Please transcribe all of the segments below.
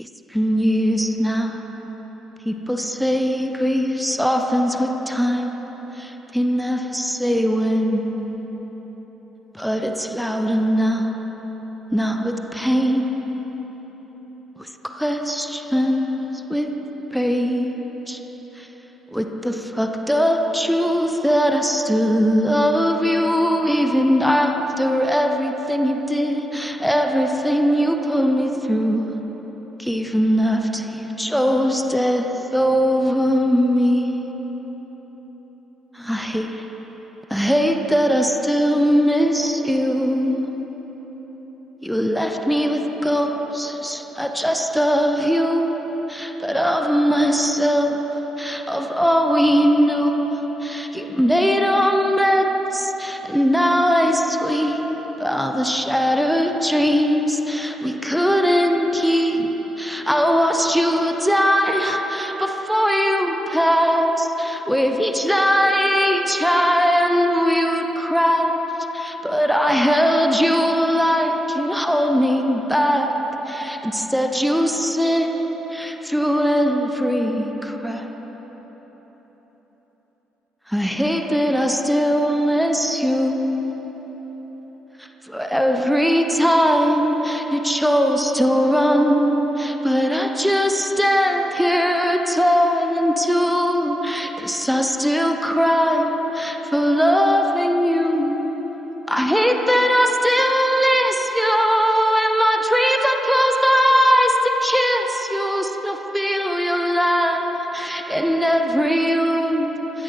It's been years now. People say grief softens with time. They never say when, but it's louder now. Not with pain, with questions, with rage, with the fucked up truth that I still love you, even after everything you did, everything you put me through. Even after you chose death over me. I hate that I still miss you. You left me with ghosts, not just of you, but of myself, of all we knew. You made a mess, and now I sweep all the shattered dreams we couldn't keep. I watched you die before you passed. With each lie, each hand we would crash. But I held you like you'd hold me back. Instead you sink through every crack. I hate that I still miss you. For every time you chose to run, but I just stand here torn in two, 'cause I still cry for loving you. I hate that I still miss you. In my dreams I close my eyes to kiss you. Still feel your laugh in every room.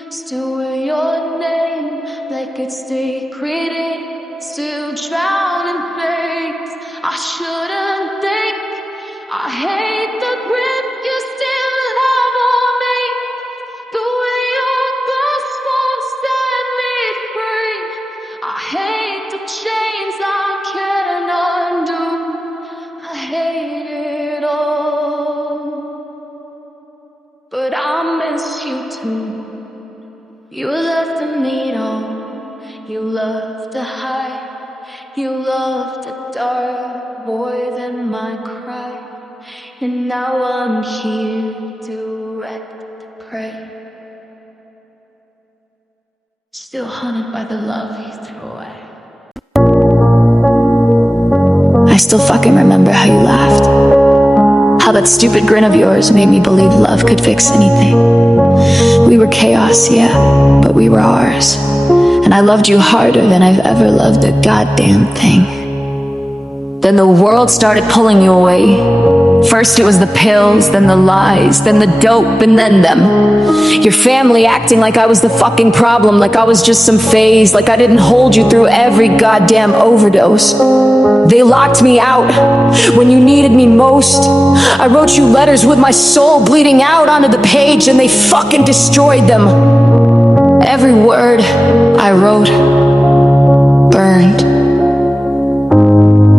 Still wear your name like it's sacred. Still drown in things I shouldn't think. I hate the grip you still have on me, the way your ghost won't set me free. I hate the chains I can't undo. I hate it all, but I miss you too. You left the need on. You love to hide, you love the dark more than my cry. And now I'm here direct to pray, still haunted by the love you threw away. I still fucking remember how you laughed, how that stupid grin of yours made me believe love could fix anything. We were chaos, yeah, but we were ours. And I loved you harder than I've ever loved a goddamn thing. Then the world started pulling you away. First it was the pills, then the lies, then the dope, and then them. Your family acting like I was the fucking problem, like I was just some phase, like I didn't hold you through every goddamn overdose. They locked me out when you needed me most. I wrote you letters with my soul bleeding out onto the page, and they fucking destroyed them. Every word I wrote burned,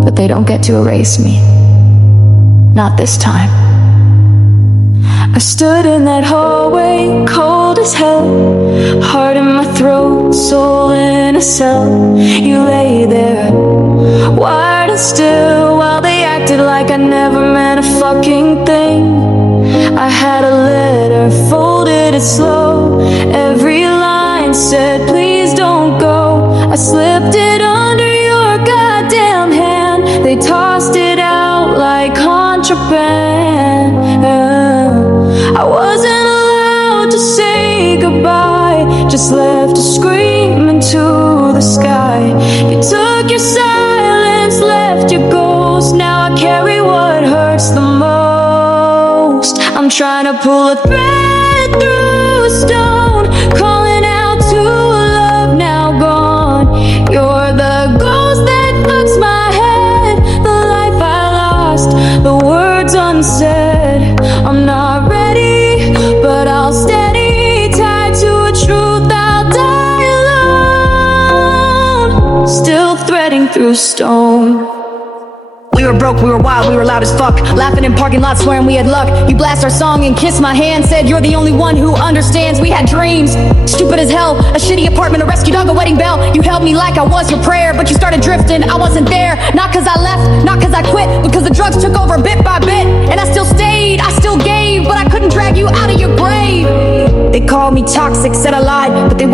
but they don't get to erase me. Not this time. I stood in that hallway, cold as hell, heart in my throat, soul in a cell. You lay there, wired and still, while they acted like I never meant a fucking thing. I had a letter, folded it slow. Every line said, please don't go. I slipped it under your goddamn hand. They tossed it out like contraband. I wasn't allowed to say goodbye, just left to scream into the sky. You took your silence, left your ghost. Now I carry what hurts the most. I'm trying to pull a thread through a stone, calling out to a love now gone. You're the ghost that fucks my head, the life I lost, the words unsaid. I'm not ready, but I'll steady, tied to a truth, I'll die alone, still threading through stone. We were broke, we were wild, we were loud as fuck, laughing in parking lots, swearing we had luck. You blast our song and kiss my hand, said you're the only one who understands. We had dreams, stupid as hell, a shitty apartment, a rescue dog, a wedding bell. You held me like I was your prayer, but you started drifting. I wasn't there, not cause I left, not cause I quit, but cause the drugs took over bit by bit. And I still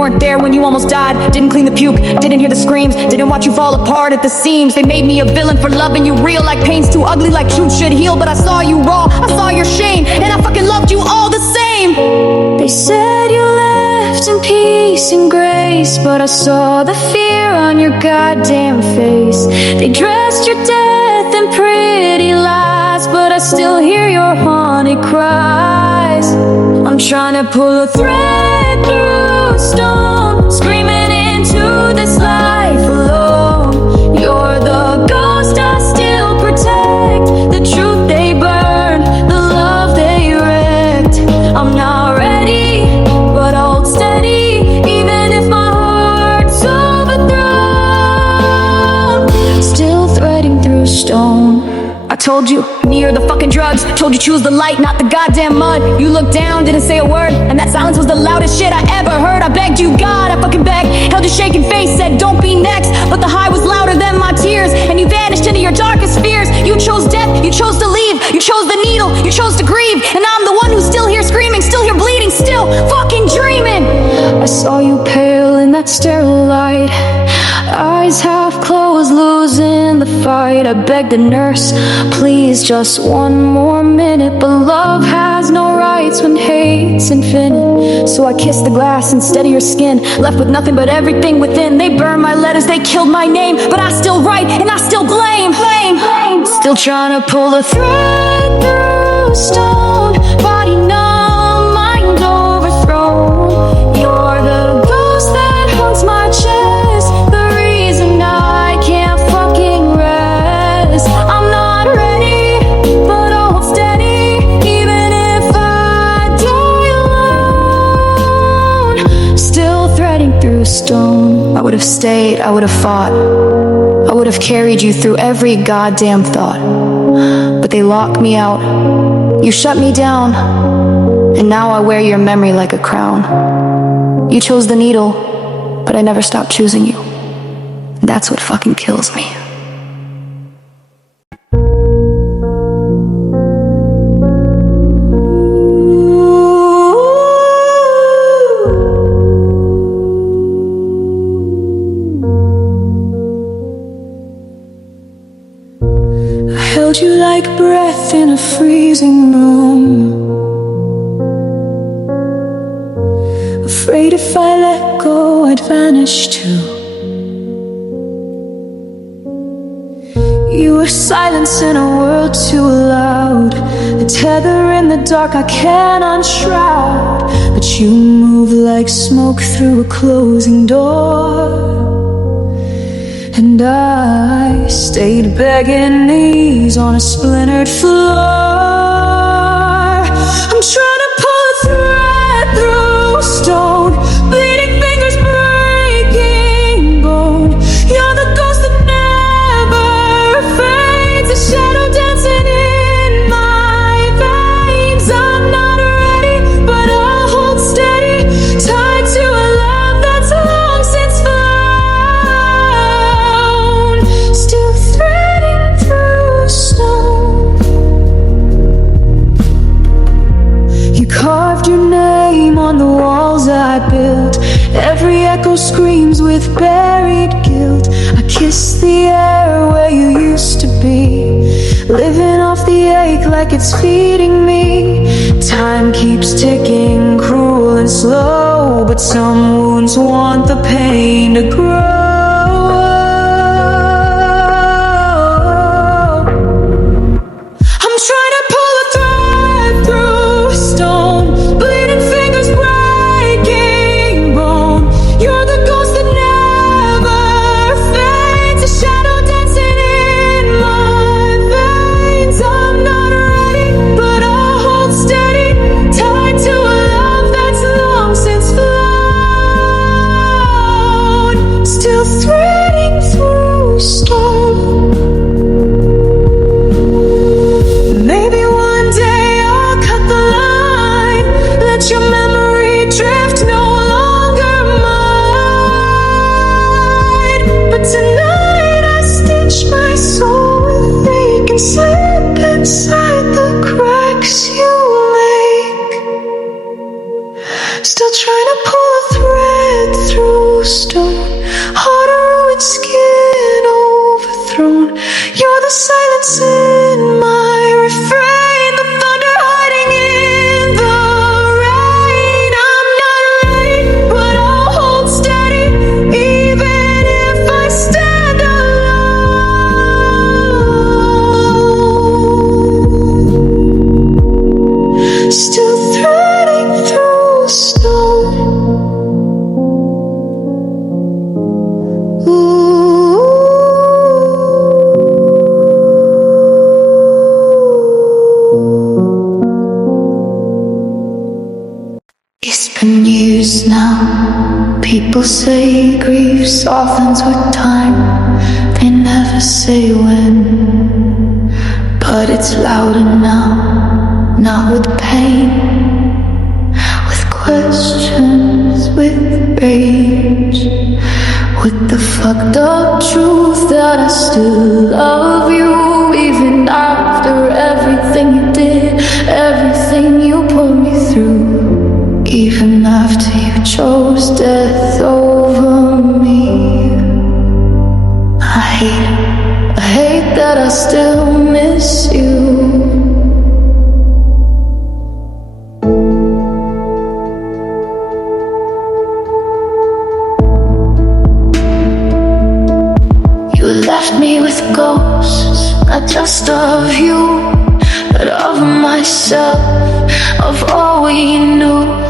weren't there when you almost died. Didn't clean the puke, didn't hear the screams, didn't watch you fall apart at the seams. They made me a villain for loving you real, like pain's too ugly, like truth should heal. But I saw you raw, I saw your shame, and I fucking loved you all the same. They said you left in peace and grace, but I saw the fear on your goddamn face. They dressed your death in pretty lies, but I still hear your haunted cries. I'm trying to pull a thread through a stone, screaming into this life alone. You're the ghost I still protect, the truth they burned, the love they wrecked. I'm not ready, but I'll hold steady, even if my heart's overthrown. Still threading through stone. I told you, near the fucking drugs. Told you choose the light, not the goddamn mud. You looked down, didn't say a word, and that silence was the loudest shit I ever heard. I begged you, God, I fucking begged. Held your shaking face, said don't be next, but the high was louder than my tears, and you vanished into your darkest fears. You chose death, you chose to leave, you chose the needle, you chose to grieve, and I'm the one who's still here screaming, still here bleeding, still fucking dreaming. I saw you pale in that sterile light, eyes half closed, losing the fight. I begged the nurse, please, just one more minute, but love has no rights when hate's infinite. So I kissed the glass instead of your skin, left with nothing but everything within. They burned my letters, they killed my name, but I still write and I still blame. Still trying to pull a thread through stone, body numb, mind overthrown. You're the ghost that haunts my chest, the reason I can't fucking rest. I'm not ready, but I'll hold steady, even if I die alone. Still threading through stone. I would have stayed, I would have fought, I would have carried you through every goddamn thought. But they locked me out, you shut me down, and now I wear your memory like a crown. You chose the needle, but I never stopped choosing you. That's what fucking kills me. I held you like breath in a freezing room, afraid if I let go I'd vanish too. You were silence in a world too loud, a tether in the dark I can't unshroud. But you move like smoke through a closing door, and I stayed begging knees on a splintered floor. I'm trying to pull a thread through stone, bleeding fingers breaking bone. You're the ghost that never fades, a shadow dancing in my veins. I'm not ready, but I'll hold steady, tied to a love that's long since found. Still threading through stone. You carved your name on the walls I built, every echo screams with buried guilt. I kiss the air where you used to be, living off the ache like it's feeding me. Time keeps ticking, cruel and slow, but some wounds want the pain to grow. I'm trying to pull a thread through stone, bleeding fingers breaking bone. You're the ghost that never fades, a shadow dancing in my veins. I'm not ready, but I'll hold steady, tied to a love that's long since flown. Still threading through stone. Maybe one day I'll cut the line, let your memory drift, no longer mine. But tonight I stitch my soul with ache and slip inside the cracks you make. Still trying to pull a thread the silence in my refrain, the thunder hiding in the rain. I'm not right, but I'll hold steady, even if I stand alone. Still threading through stone. It's been years now. People say grief softens with time. They never say when, but it's louder now. Not with pain, with questions, with rage, with the fucked up truth that I still love you, even after everything you did, everything you put me through. Even after you chose death over me. I hate that I still miss you. You left me with ghosts, not just of you, but of myself, of all we knew.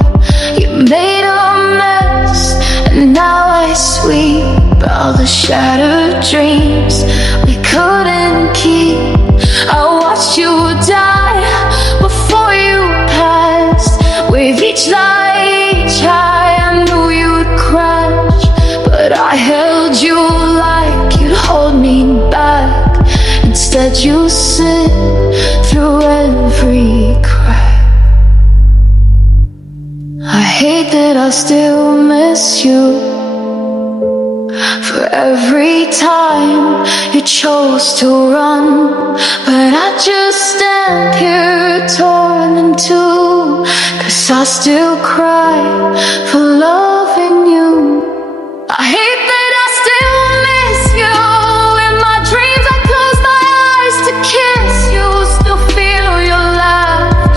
You made a mess, and now I sweep all the shattered dreams we couldn't keep. I watched you die before you passed. With each lie, each high, I knew you'd crash, but I held you like you'd hold me back. Instead you sit through every crack. I hate that I still miss you. For every time you chose to run, but I just stand here torn in two, 'cause I still cry for loving you. I hate that I still miss you. In my dreams I close my eyes to kiss you. Still feel your laugh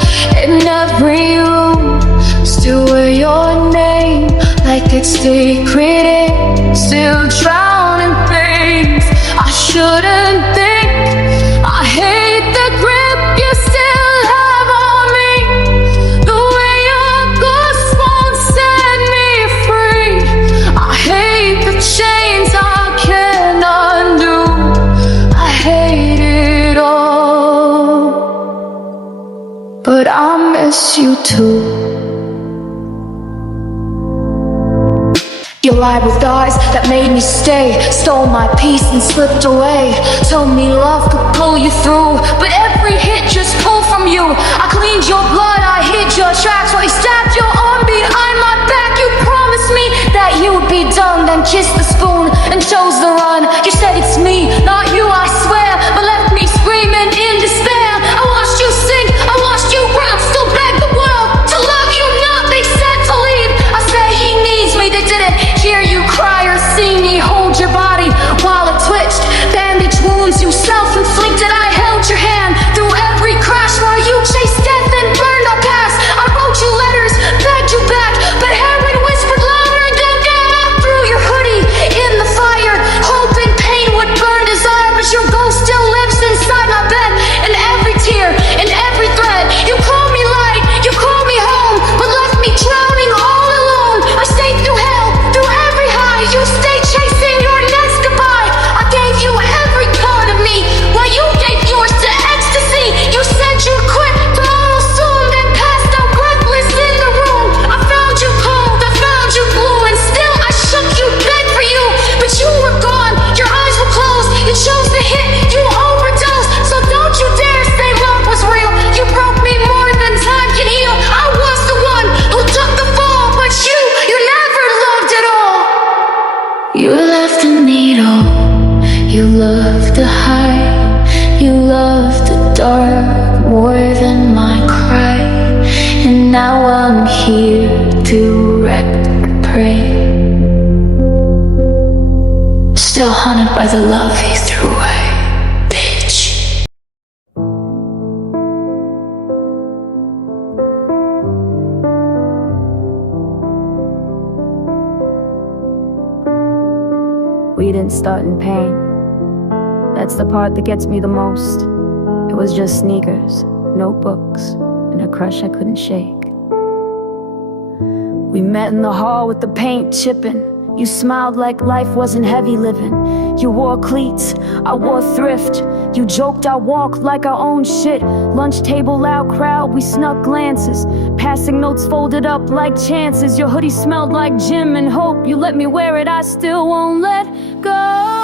in every room. Still wear your name like it's secret. Still drown in things I shouldn't think. I hate the grip you still have on me, the way your ghost won't set me free. I hate the chains I can't undo. I hate it all, but I miss you too. You lied with eyes that made me stay, stole my peace and slipped away. Told me love could pull you through, but every hit just pulled from you. I cleaned your blood, I hid your tracks while you stabbed your arm behind my back. You promised me that you would be done, then kissed the spoon and chose the run. You said it's me, not you, I swear, but left me screaming in despair. I watched you sink, I watched you drown, still beg the world to love you not. They said to leave, I said he needs me. They didn't hear you cry or see me hold your body while it twitched. Bandage wounds you self-inflicted. I held your hand through every crash while you chased death and burned our past. I wrote you letters, begged you back, but heaven whispered louder. Don't get out through your hoodie in the fire, hoping pain would burn desire, but your ghost still lives inside my bed. And every tear, and every thread, you called me light, you called me home, but left me drowning all alone. I stayed through hell, through every high. You stayed chasing your next goodbye. I gave you every part of me, while you gave yours to ecstasy. You said you'd quit tomorrow soon, then passed out breathless in the room. I found you cold, I found you blue, and still I shook you, begged for you, but you were gone, your eyes were closed. You chose to hit, you overdosed. So don't you dare say love was real. You broke me more than time can heal. I was the one who took the fall, but you never loved at all. You left a needle, you loved the high, you loved the dark more than my cry. And now I'm here to wreck the prey, still haunted by the love he threw away, bitch. you didn't start in pain. That's the part that gets me the most. It was just sneakers, notebooks, and a crush I couldn't shake. We met in the hall with the paint chipping. You smiled like life wasn't heavy living. You wore cleats, I wore thrift. You joked I walked like our own shit. Lunch table, loud crowd, we snuck glances. Passing notes folded up like chances. Your hoodie smelled like gym and hope. You let me wear it, I still won't let go.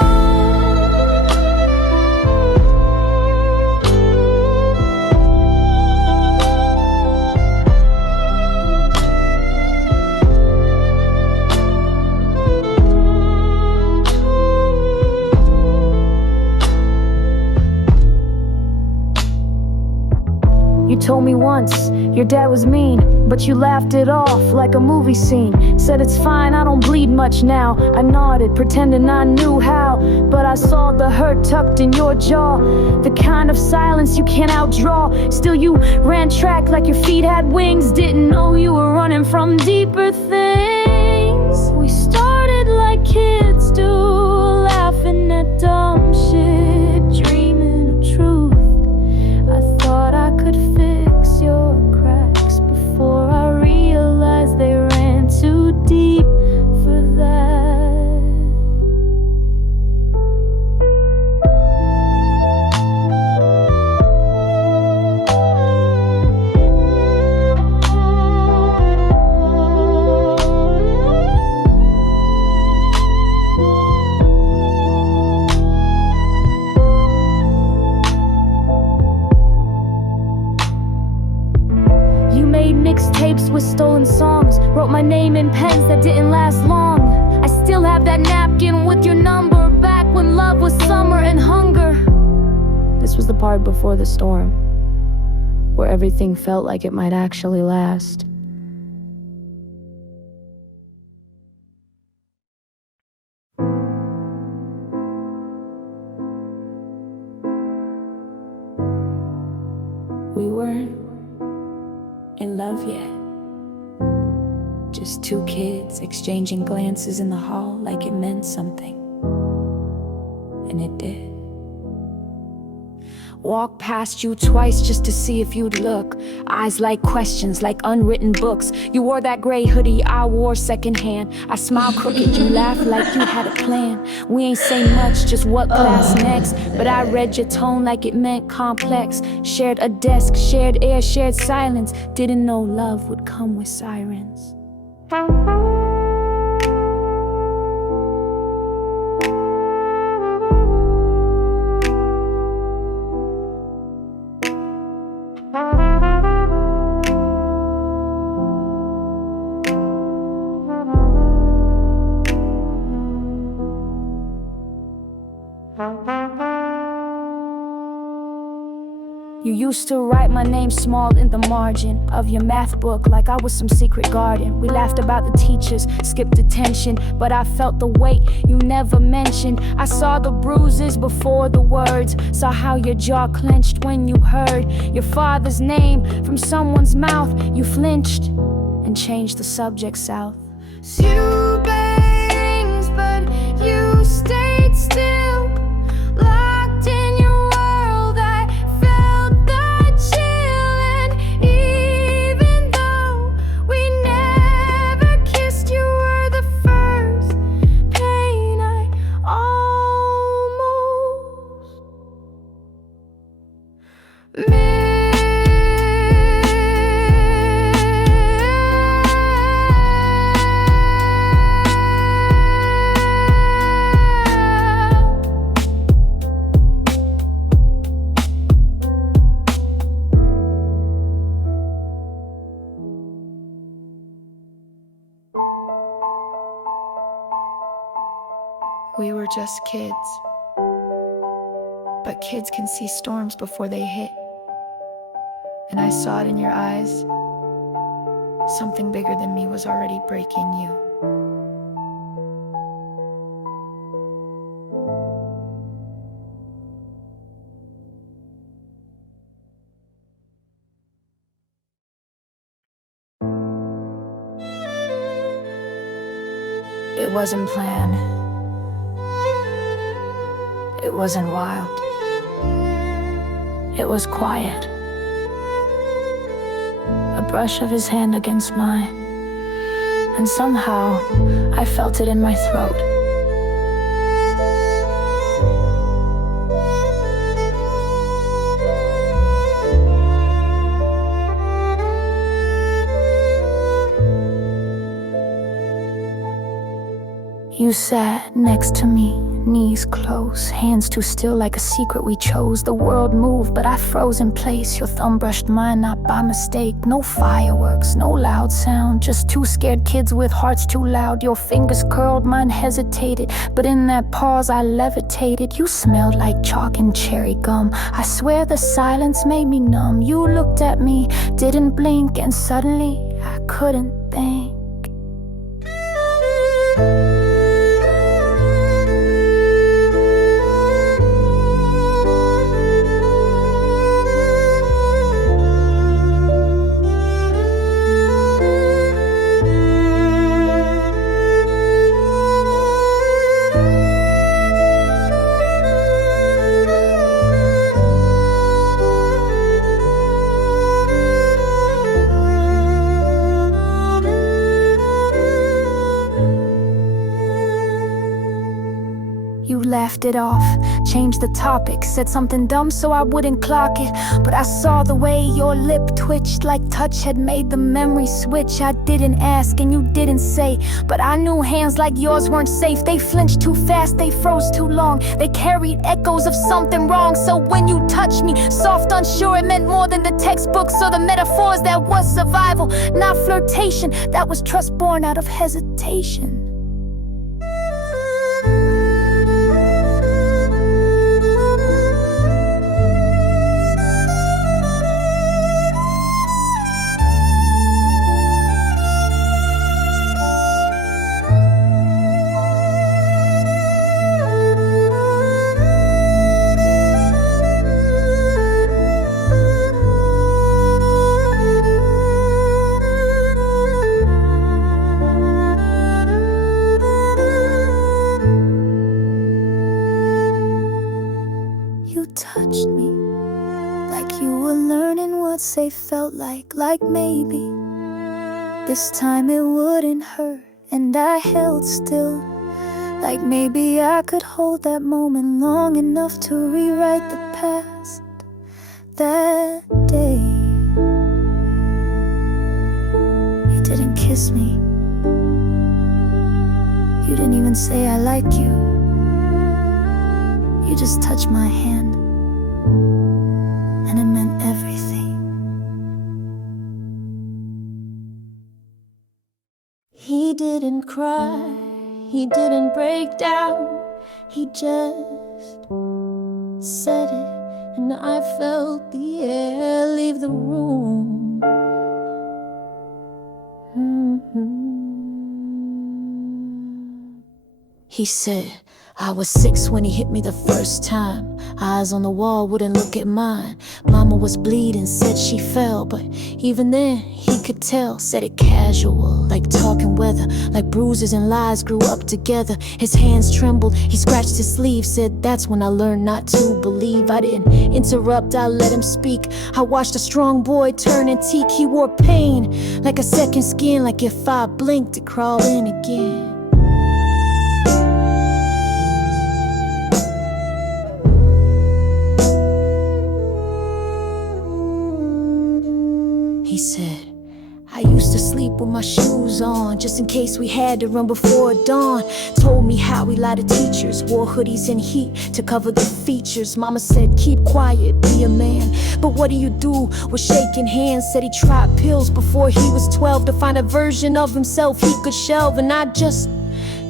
You told me once your dad was mean, but you laughed it off like a movie scene. Said it's fine, I don't bleed much now. I nodded, pretending I knew how, but I saw the hurt tucked in your jaw, the kind of silence you can't outdraw. Still you ran track like your feet had wings. Didn't know you were running from deeper things. We started like kids do, laughing at dumb shit, dreaming of truth. I thought I could fix your cracks before I realized they ran too deep for that. Mixtapes with stolen songs, wrote my name in pens that didn't last long. I still have that napkin with your number, back when love was summer and hunger. This was the part before the storm, where everything felt like it might actually last. We weren't in love yet. Just two kids exchanging glances in the hall like it meant something. And it did. Walked past you twice just to see if you'd look. Eyes like questions, like unwritten books. You wore that gray hoodie, I wore secondhand. I smiled crooked, you laughed like you had a plan. We ain't say much, just what class next, but I read your tone like it meant complex. Shared a desk, shared air, shared silence. Didn't know love would come with sirens. You used to write my name small in the margin of your math book like I was some secret garden. We laughed about the teachers, skipped attention, but I felt the weight you never mentioned. I saw the bruises before the words, saw how your jaw clenched when you heard your father's name from someone's mouth. You flinched and changed the subject south. You bangs, but you stayed still. Locked in your world, I felt the chill. And even though we never kissed, you were the first pain I almost missed. We were just kids, but kids can see storms before they hit. And I saw it in your eyes. Something bigger than me was already breaking you. It wasn't planned. It wasn't wild. It was quiet. A brush of his hand against mine, and somehow I felt it in my throat. You sat next to me, knees close, hands too still like a secret we chose. The world moved, but I froze in place. Your thumb brushed mine, not by mistake. No fireworks, no loud sound, just two scared kids with hearts too loud. Your fingers curled, mine hesitated, but in that pause I levitated. You smelled like chalk and cherry gum. I swear the silence made me numb. You looked at me, didn't blink, and suddenly I couldn't think. You laughed it off, changed the topic, said something dumb so I wouldn't clock it. But I saw the way your lip twitched, like touch had made the memory switch. I didn't ask and you didn't say, but I knew hands like yours weren't safe. They flinched too fast, they froze too long, they carried echoes of something wrong. So when you touched me, soft, unsure, it meant more than the textbooks or the metaphors. That was survival, not flirtation. That was trust born out of hesitation. You touched me like you were learning what safe felt like maybe this time it wouldn't hurt. And I held still, like maybe I could hold that moment long enough to rewrite the past. That day, you didn't kiss me, you didn't even say I like you. You just touched my hand, and it meant everything. He didn't cry, he didn't break down, he just said it, and I felt the air leave the room. He said, I was 6 when he hit me the first time. Eyes on the wall wouldn't look at mine. Mama was bleeding, said she fell, but even then he could tell. Said it casual, like talking weather, like bruises and lies grew up together. His hands trembled, he scratched his sleeve. Said that's when I learned not to believe. I didn't interrupt, I let him speak. I watched a strong boy turn antique. He wore pain like a second skin, like if I blinked it crawl in again. He said, I used to sleep with my shoes on, just in case we had to run before dawn. Told me how he lied to teachers, wore hoodies in heat to cover the features. Mama said, keep quiet, be a man. But what do you do with shaking hands? Said he tried pills before he was 12 to find a version of himself he could shelve. And I just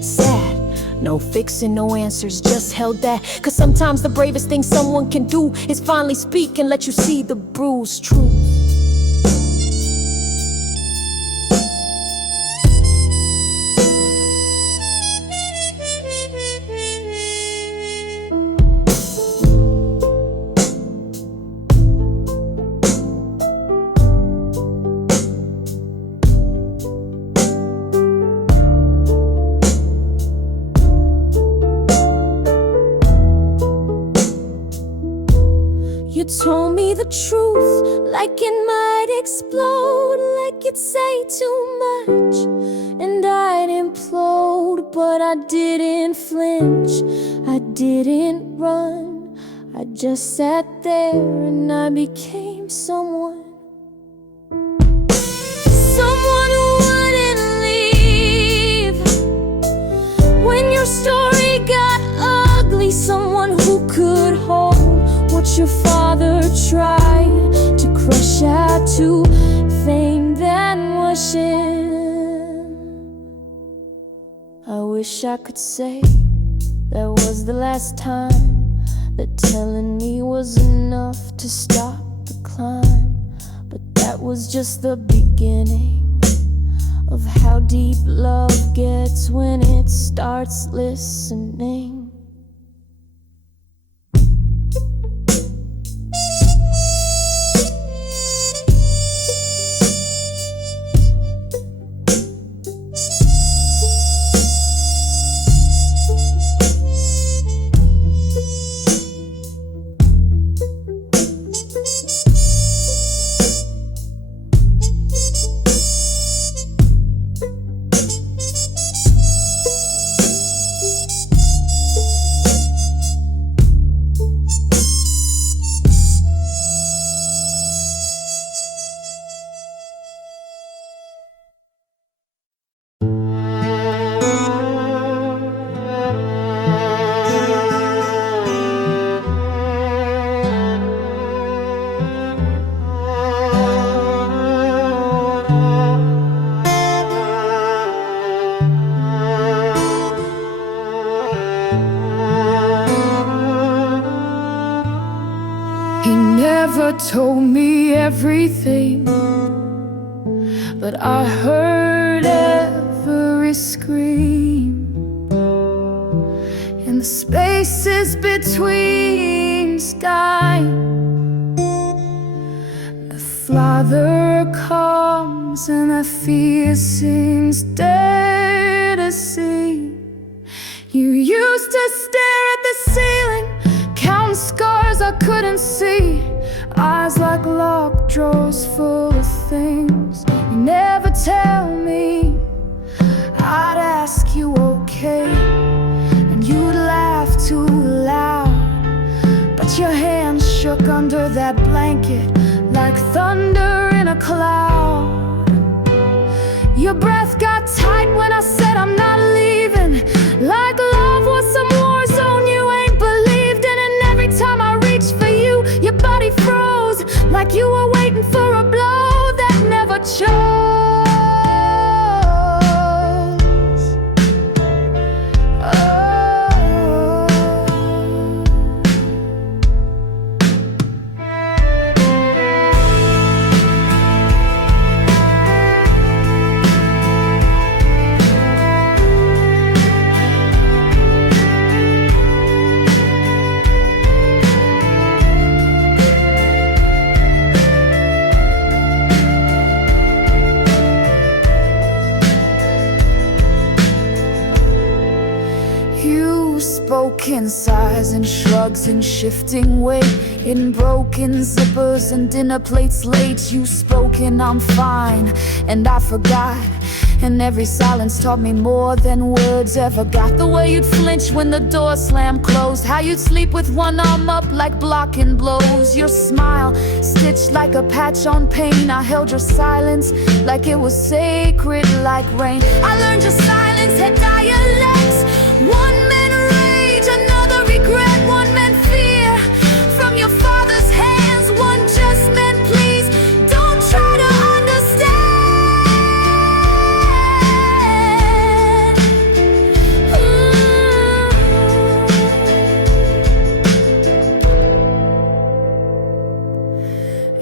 sat, no fixing, no answers, just held that. Cause sometimes the bravest thing someone can do is finally speak and let you see the bruised truth. mind might explode like you'd say too much, and I'd implode, but I didn't flinch, I didn't run, I just sat there and I became someone. Someone who wouldn't leave when your story got ugly. Someone who could hold what your father tried to crush out to fame then wash in. I wish I could say that was the last time, that telling me was enough to stop the climb. But that was just the beginning of how deep love gets when it starts listening. Told me everything, but I heard every scream in the spaces between sky. The Father comes and the fear seems dead to see. You used to stare at the ceiling, count scars I couldn't see. Eyes like locked drawers full of things you never tell me. I'd ask you okay, and you'd laugh too loud, but your hands shook under that blanket like thunder in a cloud. Your breath got tight when I said I'm not leaving, like love was some war zone you ain't believed in. And every time I reached for you, your body froze, like you were waiting for a blow that never chose. In sighs and shrugs and shifting weight, in broken zippers and dinner plates late. You spoke and I'm fine, and I forgot. And every silence taught me more than words ever got. The way you'd flinch when the door slammed closed, how you'd sleep with one arm up like blocking blows. Your smile stitched like a patch on pain. I held your silence like it was sacred, like rain. I learned your silence had dialects. One man rage, another regret, one meant fear from your father's hands, one just meant please. Don't try to understand.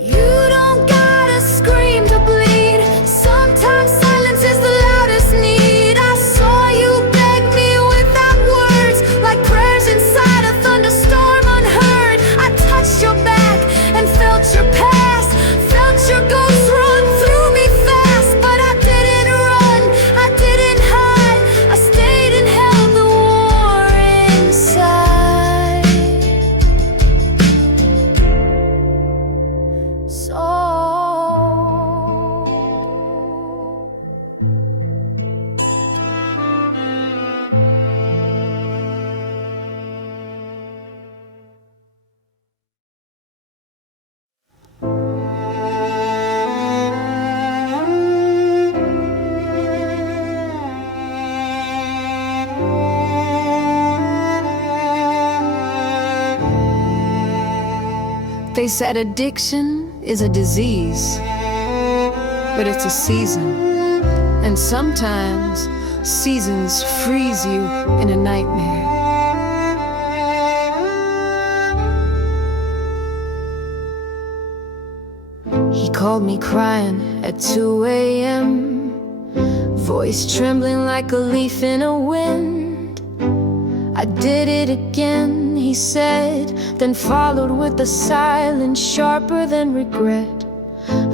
You don't gotta scream to bleed. Sometimes silence is the loudest need. I saw you beg me without words. They said addiction is a disease, but it's a season. And sometimes seasons freeze you in a nightmare. He called me crying at 2 a.m., voice trembling like a leaf in a wind. I did it again, he said, then followed with a silence sharper than regret.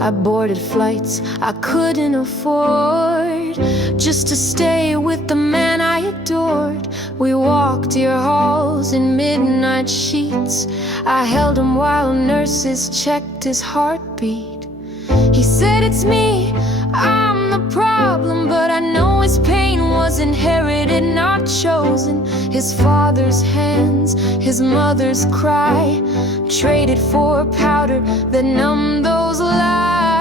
I boarded flights I couldn't afford, just to stay with the man I adored. We walked dear halls in midnight sheets. I held him while nurses checked his heartbeat. He said, "It's me, I'm the problem," but I know his pain was inherited, not chosen. His father's hands, his mother's cry, traded for powder that numbed those lies.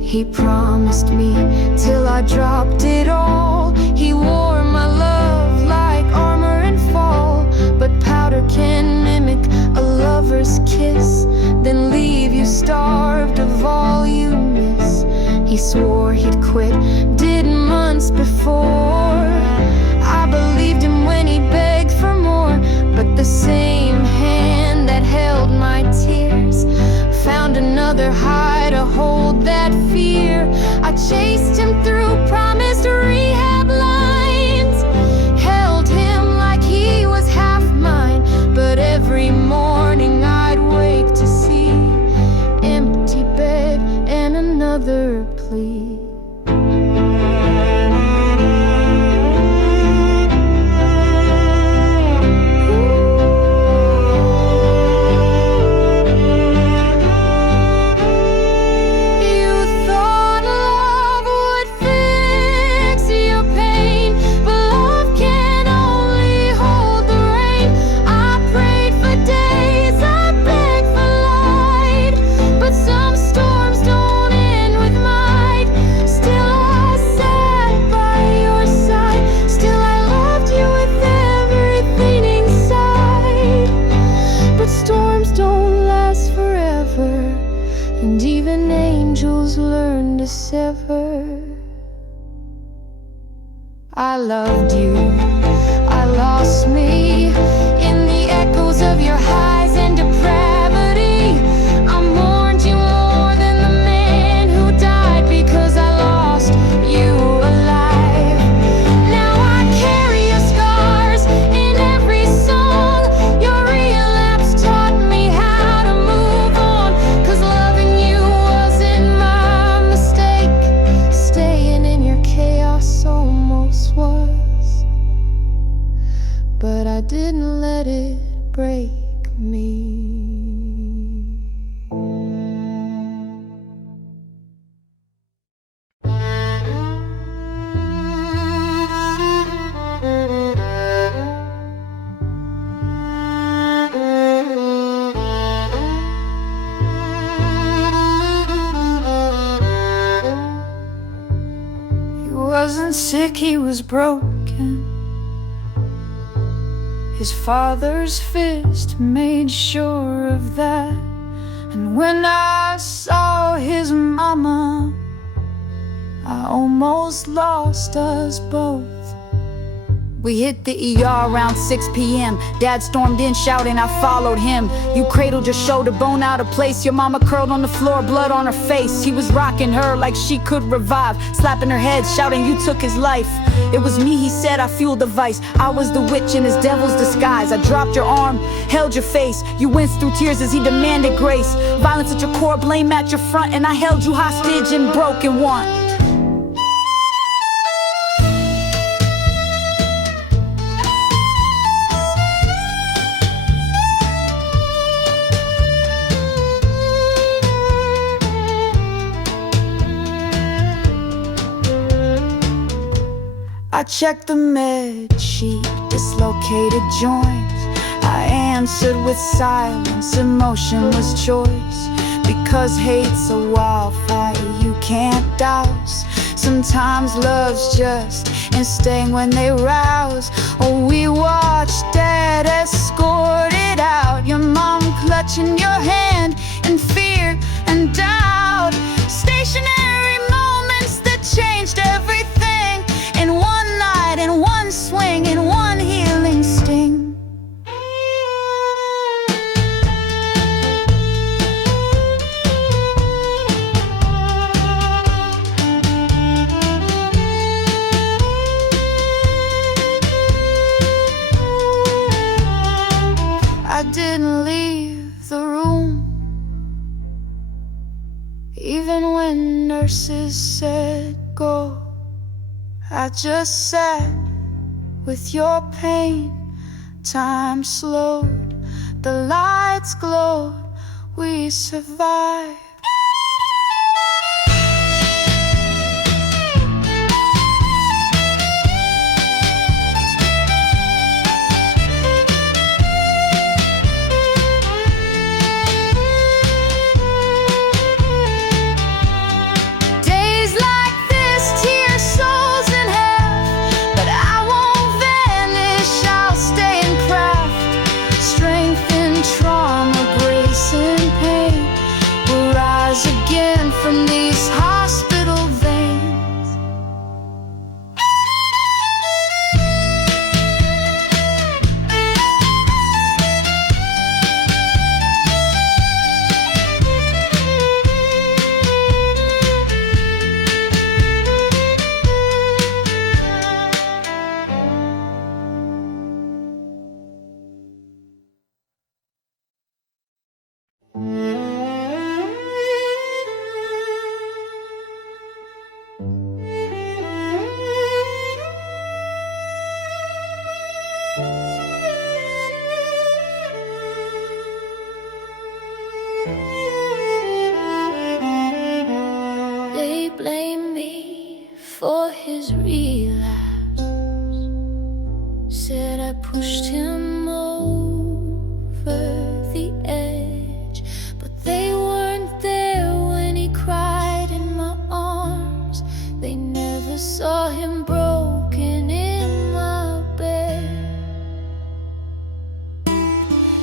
He promised me till I dropped it all. He wore my love like armor in fall. But powder can mimic a lover's kiss, then leave you starved of all you miss. He swore he'd quit, did months before. I believed him when he begged for more, but the same hand that held my tears found another high to hold that fear. I chased him through promised rehab lines, held him like he was half mine. But every morning I'd wake to see empty bed and another plea. And even angels learn to sever. I loved you, I lost me in the echoes of your highs and depravity. I mourned you more than the man who died, because I lost you alive. Now I carry your scars in every song. Your relapse taught me how to move on, 'cause loving you wasn't my mistake. Staying in your chaos almost was, but I didn't let it break me. He wasn't sick, he was broken. His father's fist made sure of that. And when I saw his mama, I almost lost us both. We hit the ER around 6 p.m. Dad stormed in shouting, I followed him. You cradled your shoulder, bone out of place. Your mama curled on the floor, blood on her face. He was rocking her like she could revive, slapping her head, shouting, you took his life. It was me, he said, I fueled the vice. I was the witch in his devil's disguise. I dropped your arm, held your face. You winced through tears as he demanded grace. Violence at your core, blame at your front, and I held you hostage and broken one. I checked the med sheet, dislocated joints. I answered with silence, emotion was choice. Because hate's a wildfire you can't douse. Sometimes love's just in staying when they rouse. Oh, we watched Dad escorted out, your mom clutching your hand in fear and doubt. Stationary moments that changed everything, in one night, in one swing, in one healing sting. I didn't leave the room, even when nurses said go. I just sat with your pain. Time slowed, the lights glowed, we survived. Again from these hospital veins. They blame me for his relapse, said I pushed him over the edge, but they weren't there when he cried in my arms. They never saw him broken in my bed.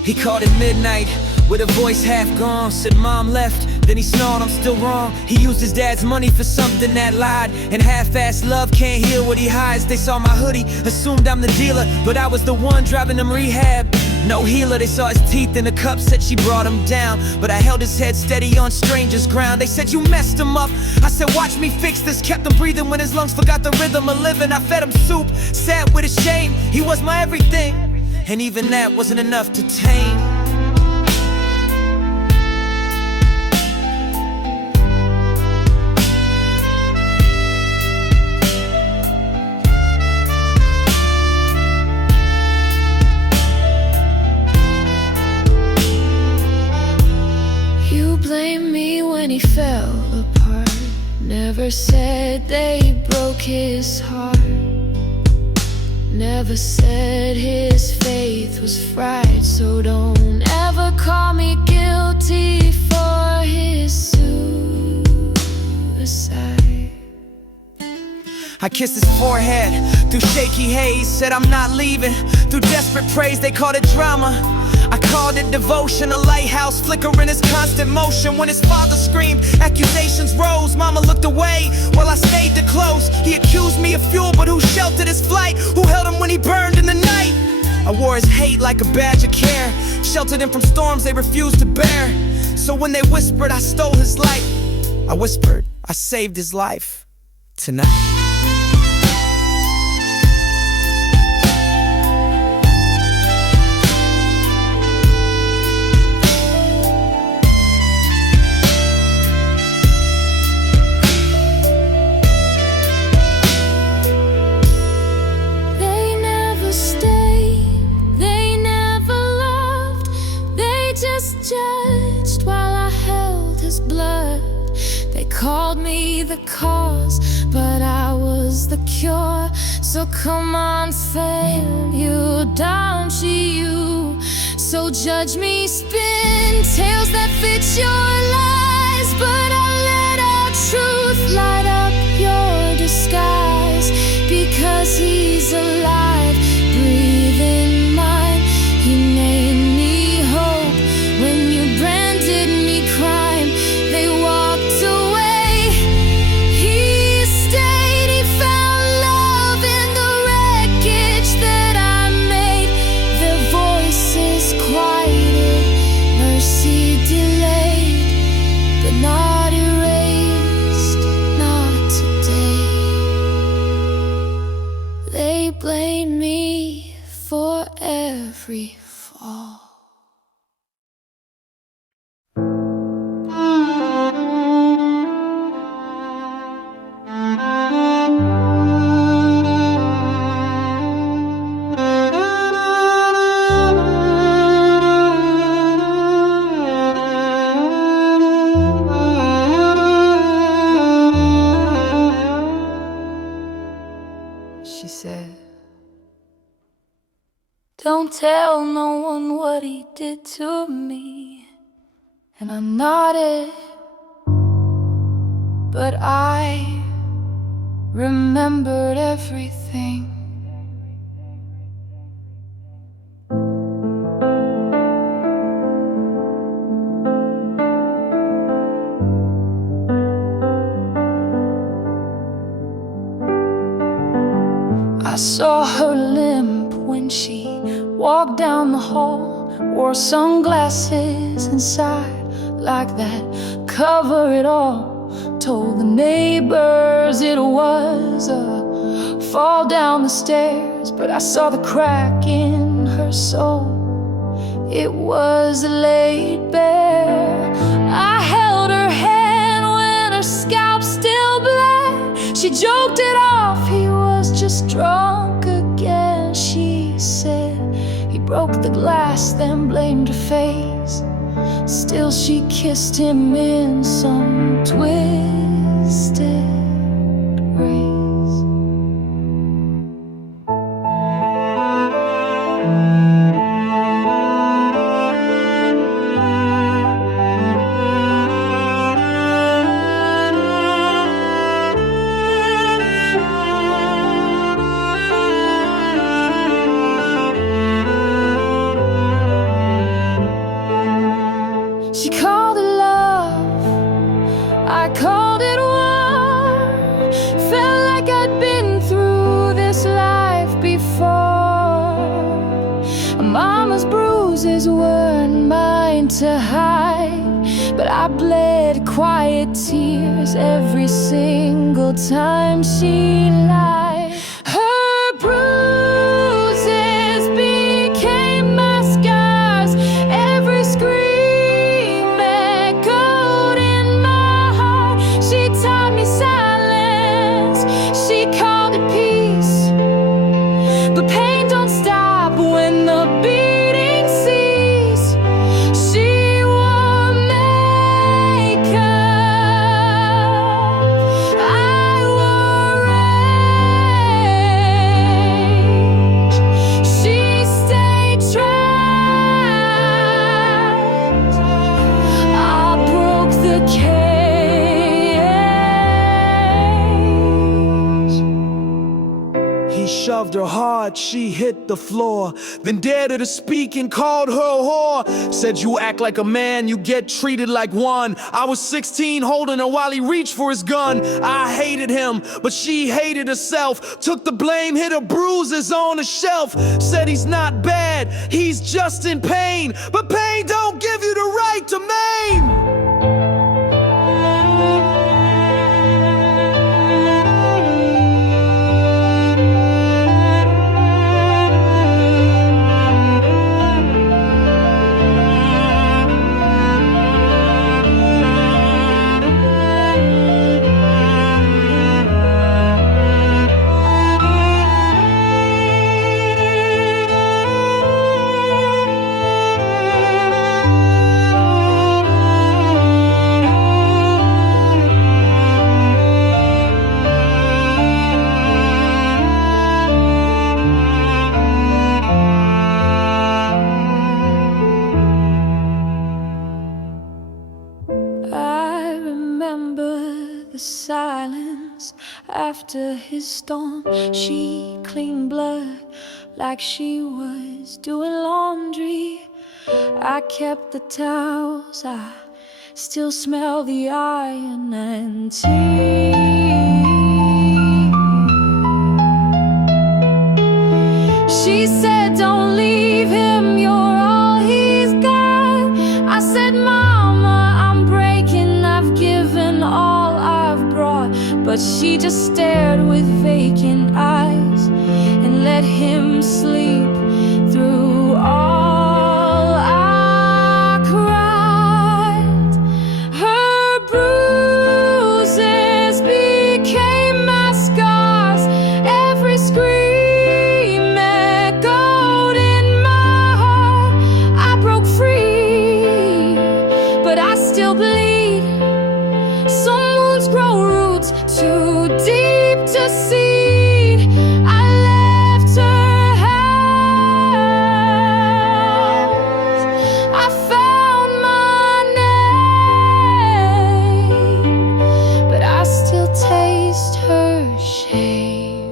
He called at midnight with a voice half gone, said mom left, then he snarled I'm still wrong. He used his dad's money for something that lied, and half-assed love can't heal what he hides. They saw my hoodie, assumed I'm the dealer, but I was the one driving him rehab. No healer, they saw his teeth in the cup, said she brought him down, but I held his head steady on stranger's ground. They said you messed him up, I said watch me fix this. Kept him breathing when his lungs forgot the rhythm of living. I fed him soup, sat with his shame, he was my everything, and even that wasn't enough to tame. Blame me when he fell apart, never said they broke his heart, never said his faith was fried. So don't ever call me guilty for his suicide. I kissed his forehead through shaky haze, said I'm not leaving. Through desperate praise, they called it drama, I called it devotion. A lighthouse flickering its constant motion. When his father screamed, accusations rose. Mama looked away while I stayed too close. He accused me of fuel, but who sheltered his flight? Who held him when he burned in the night? I wore his hate like a badge of care, sheltered him from storms they refused to bear. So when they whispered I stole his light, I whispered I saved his life tonight. Judged while I held his blood. They called me be the cause, but I was the cure. So come on, fam, you down to you. So judge me, spin tales that fit your lies, but I'll let our truth light up your disguise. Because he's alive, breathing mine. He made me hope when you branded me crime. They walked away, he stayed. He found love in the wreckage that I made. Their voices quieted, mercy delayed, but not erased, not today. They blame me for every fall. She said, don't tell no one what he did to me. And I nodded, but I remembered everything. I saw her limp when she walked down the hall, wore sunglasses inside like that. Cover it all. Told the neighbors it was a fall down the stairs, but I saw the crack in her soul. It was laid bare. I held her hand when her scalp still bled. She joked it off, he was just drunk again. She said he broke the glass, then blamed her face. Still she kissed him in some twisted grace. She called it love, I called it war. Felt like I'd been through this life before. Mama's bruises weren't mine to hide, but I bled quiet tears every single time she lied. Her bruises became my scars. Every scream shoved her hard, she hit the floor, then dared her to speak and called her a whore. Said you act like a man, you get treated like one. I was 16 holding her while he reached for his gun. I hated him, but she hated herself. Took the blame, hid her bruises on the shelf. Said he's not bad, he's just in pain, but pain don't give you the right to maim. ashes after his storm. She cleaned blood like she was doing laundry. I kept the towels, I still smell the iron and tea. She said, don't leave him, you're all he's got. I said, Mama, I'm breaking, I've given all I've brought. But she just stared with vacant eyes and let him sleep through all I cried. Her bruises became my scars. Every scream echoed in my heart. I broke free, but I still bleed. Some wounds grow roots too deep to seed. I left her house. I found my name, but I still taste her shame.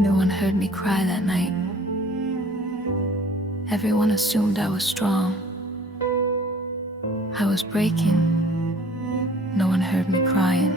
No one heard me cry that night. Everyone assumed I was strong. I was breaking. No one heard me crying.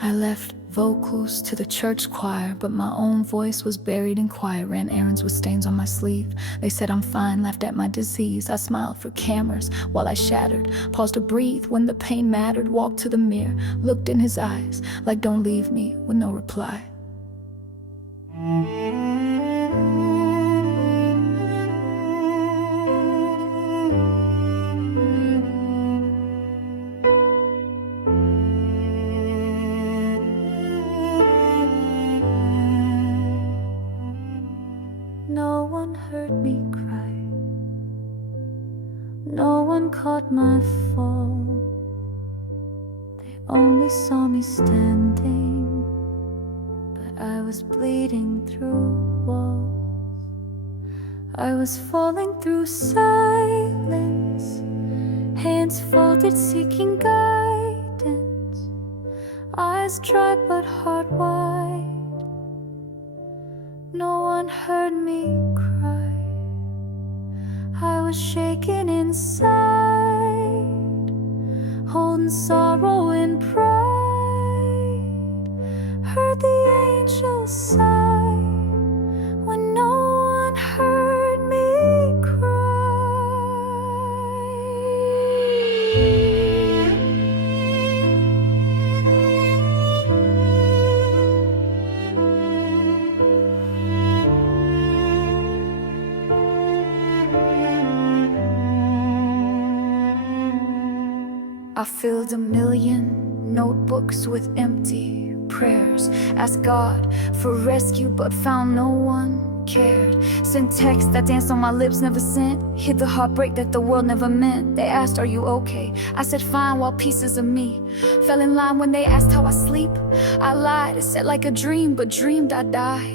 I left vocals to the church choir, but my own voice was buried in quiet. Ran errands with stains on my sleeve. They said I'm fine, laughed at my disease. I smiled for cameras while I shattered. Paused to breathe when the pain mattered. Walked to the mirror, looked in his eyes, like don't leave me, with no reply. No one heard me cry. No one caught my fall. They only saw me standing, but I was bleeding through walls. I was falling through silence, hands folded seeking guidance, eyes dry but heart wide. No one heard me cry. I was shaking inside, holding sorrow and pride. Heard the angels sigh when no one heard me I filled 1,000,000 notebooks with empty prayers. Asked God for rescue, but found no one cared. Sent texts that danced on my lips, never sent. Hid the heartbreak that the world never meant. They asked, are you okay? I said fine, while pieces of me fell in line when they asked how I sleep. I lied, it said like a dream, but dreamed I died.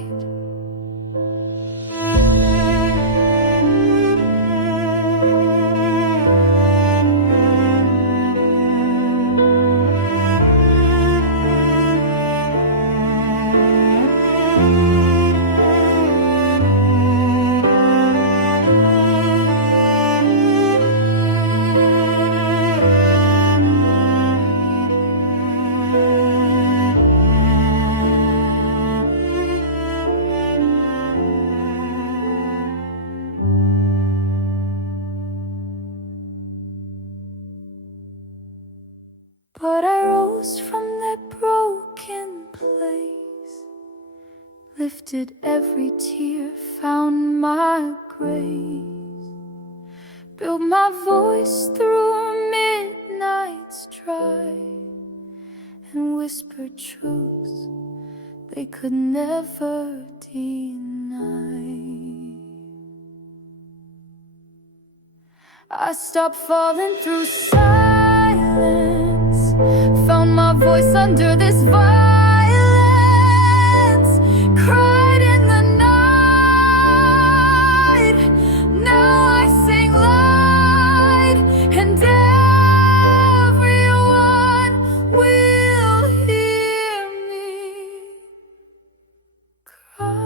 But I rose from that broken place, lifted every tear, found my grace, built my voice through midnight's dry, and whispered truths they could never deny. I stopped falling through silence, found my voice under this violence, cried in the night. Now I sing loud, and everyone will hear me cry.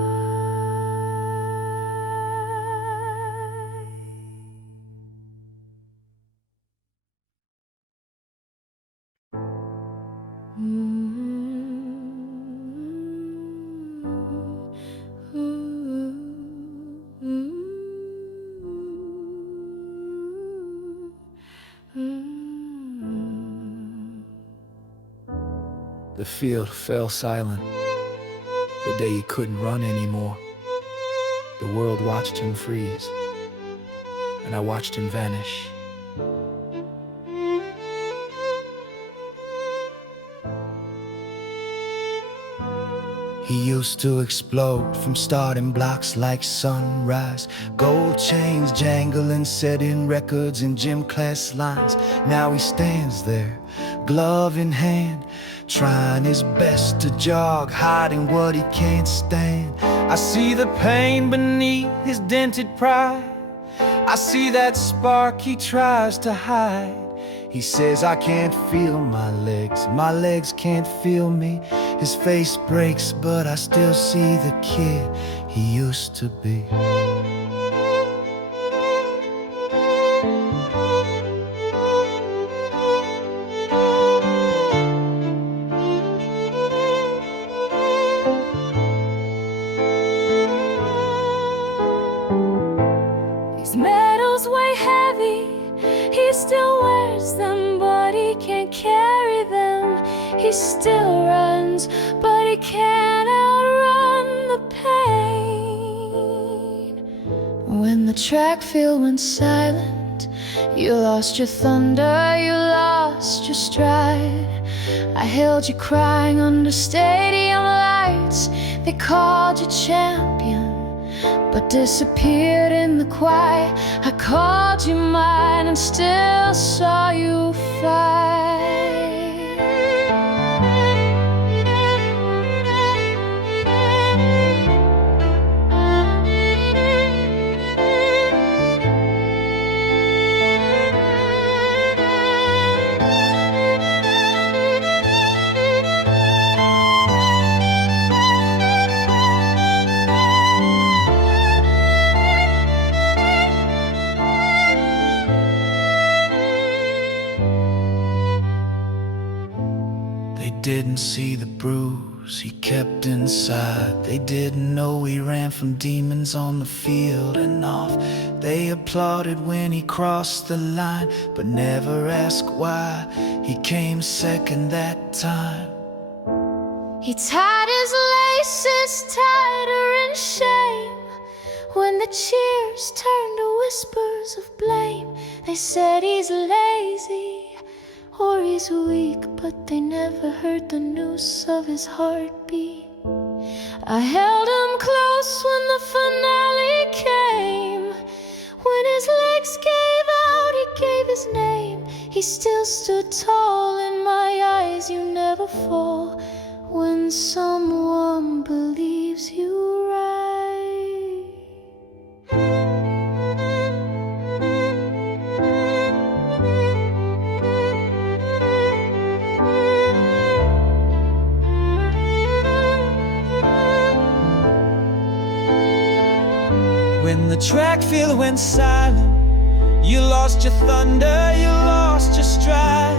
The field fell silent the day he couldn't run anymore. The world watched him freeze, and I watched him vanish. He used to explode from starting blocks like sunrise. Gold chains jangling, setting records in gym class lines. Now he stands there, glove in hand, trying his best to jog, hiding what he can't stand. I see the pain beneath his dented pride. I see that spark he tries to hide. He says, I can't feel my legs can't feel me. His face breaks, but I still see the kid he used to be. These medals weigh heavy, he still wears them, but he can't carry them. He still runs, but he can't outrun the pain. When the track field went silent, you lost your thunder, you lost your stride. I held you crying under stadium lights. They called you champion, but disappeared in the quiet. I called you mine and still saw you fight. They didn't see the bruise he kept inside. They didn't know he ran from demons on the field and off. They applauded when he crossed the line, but never asked why he came second that time. He tied his laces tighter in shame. When the cheers turned to whispers of blame, they said he's lazy or he's weak, but they never heard the news of his heartbeat. I held him close when the finale came. When his legs gave out, he gave his name. He still stood tall in my eyes. You never fall when someone believes you right. When the track field went silent, you lost your thunder, you lost your stride.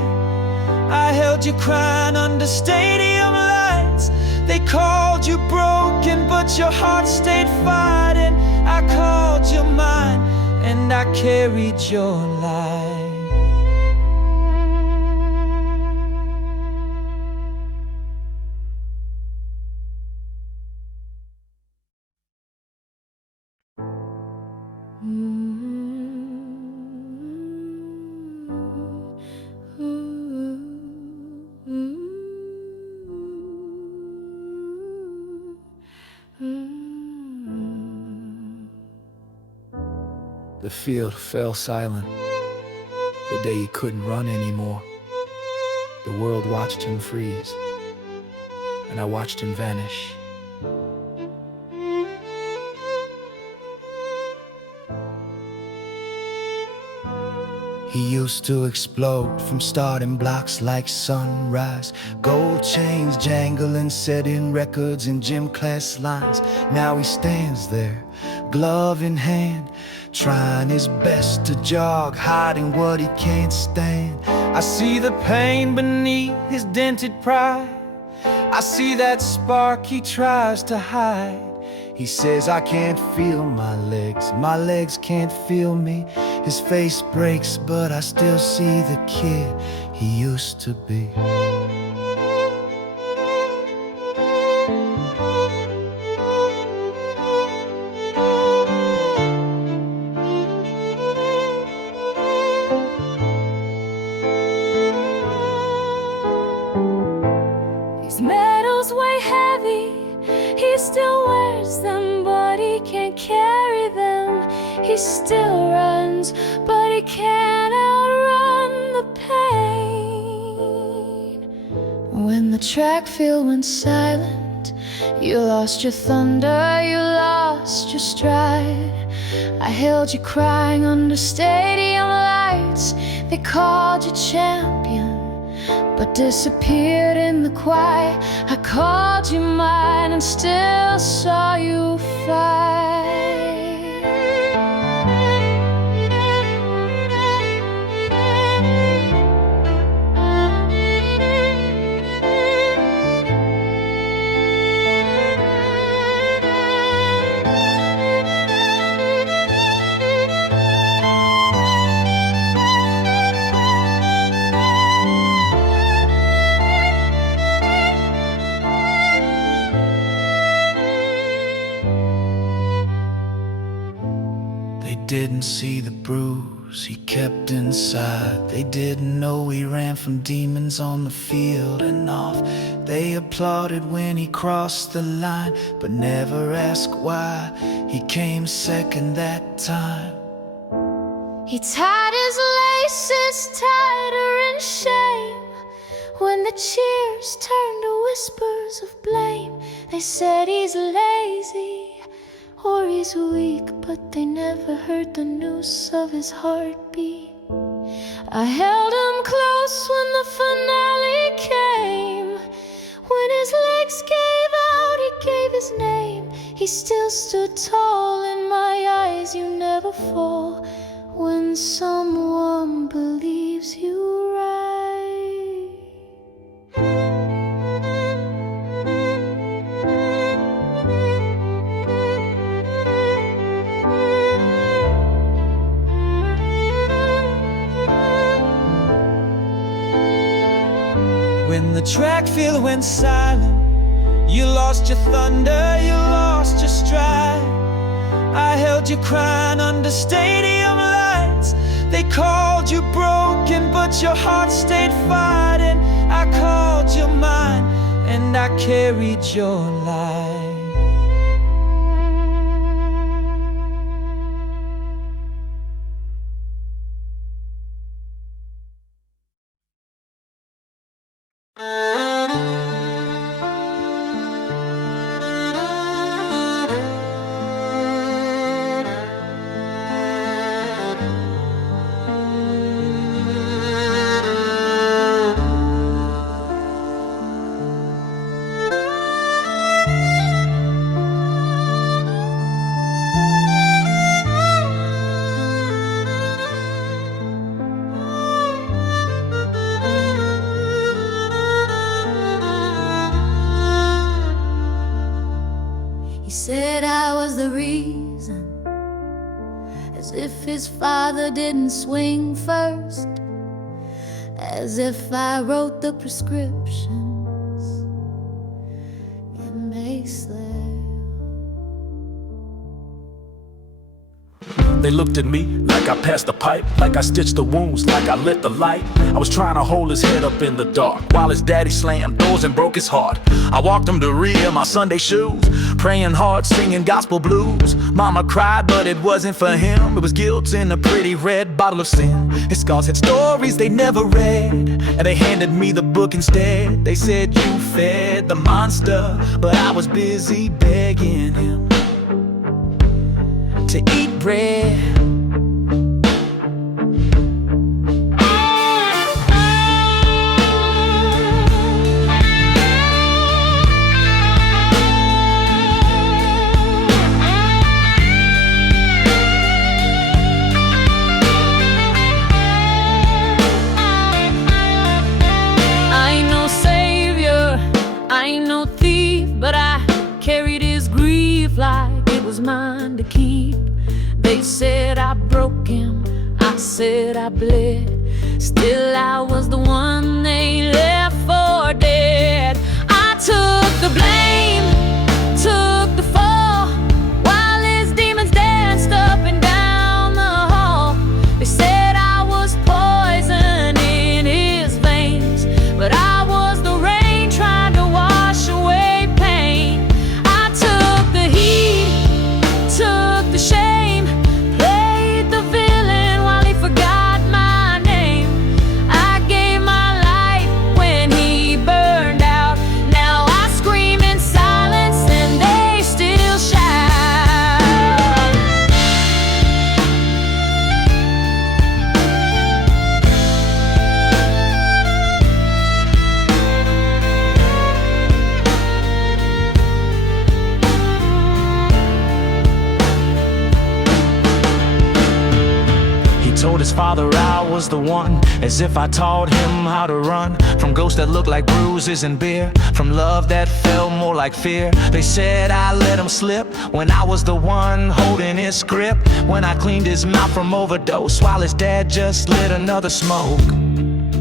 I held you crying under stadium lights. They called you broken, but your heart stayed fighting. I called you mine, and I carried your light. The field fell silent The day he couldn't run anymore. The world watched him freeze, and I watched him vanish. He used to explode from starting blocks like sunrise. Gold chains jangling, setting records in gym class lines. Now he stands there, glove in hand, trying his best to jog, hiding what he can't stand. I see the pain beneath his dented pride. I see that spark he tries to hide. He says, I can't feel my legs can't feel me. His face breaks, but I still see the kid he used to be. These medals weigh heavy, he still wears them, but he can't carry them. He still runs, but he can't outrun the pain. When the track field went silent, you lost your thunder, you lost your stride. I held you crying under stadium lights. They called you champion, but disappeared in the quiet. I called you mine and still saw you fight. They didn't see the bruise he kept inside. They didn't know he ran from demons on the field and off. They applauded when he crossed the line, but never asked why he came second that time. He tied his laces tighter in shame. When the cheers turned to whispers of blame, they said he's lazy or he's weak, but they never heard the news of his heartbeat. I held him close when the finale came. When his legs gave out, he gave his name. He still stood tall in my eyes. You never fall when someone believes you right. When the track field went silent, you lost your thunder, you lost your stride. I held you crying under stadium lights. They called you broken, but your heart stayed fighting. I called you mine, and I carried your light. He said I was the reason, as if his father didn't swing first, as if I wrote the prescriptions. It makes them They looked at me like I passed the pipe, like I stitched the wounds, like I lit the light. I was trying to hold his head up in the dark while his daddy slammed doors and broke his heart. I walked him to Rhea, my Sunday shoes, praying hard, singing gospel blues. Mama cried, but it wasn't for him. It was guilt in a pretty red bottle of sin. His scars had stories they never read, and they handed me the book instead. They said, you fed the monster, but I was busy begging him to eat bread. But I carried his grief like it was mine to keep. They said I broke him, I said I bled. Still I was the one they left for dead. I took the blame, took the fall, while his demons danced up and down the hall. They said I was poison in his veins, but I was the rain trying to wash away. Took the shame, played the villain while he forgot my name. I gave my light when he burned out. Now I scream in silence and they still shout. Told his father I was the one, as if I taught him how to run from ghosts that looked like bruises and beer, from love that felt more like fear. They said I let him slip when I was the one holding his grip, when I cleaned his mouth from overdose while his dad just lit another smoke.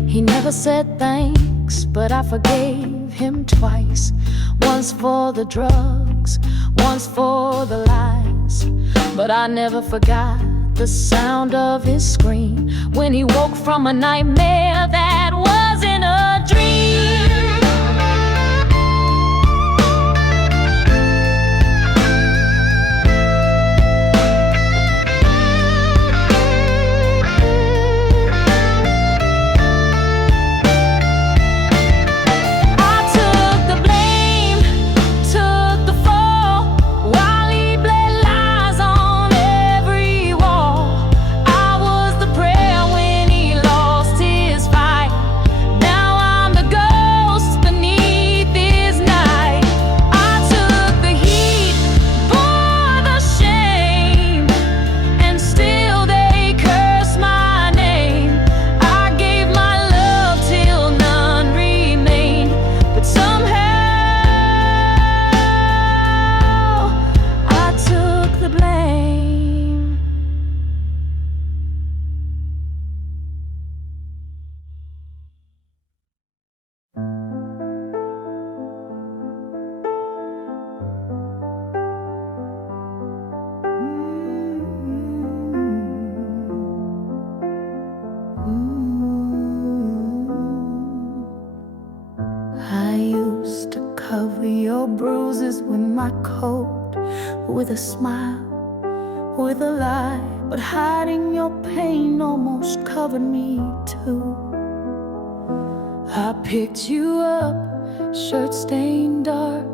He never said thanks, but I forgave him twice. Once for the drugs, once for the lies. But I never forgot the sound of his scream when he woke from a nightmare that wasn't a dream. I took the blame, took the fall, while he bled lies on every wall. I was the prayer when he lost his fight. Now I'm the ghost beneath his night. I took the heat, bore the shame, and still they curse my name. I gave my love till none remained, but somehow I took the blame. I used to cover your bruises with my coat, with a smile, with a lie, but hiding your pain almost covered me too. I picked you up, shirt stained dark,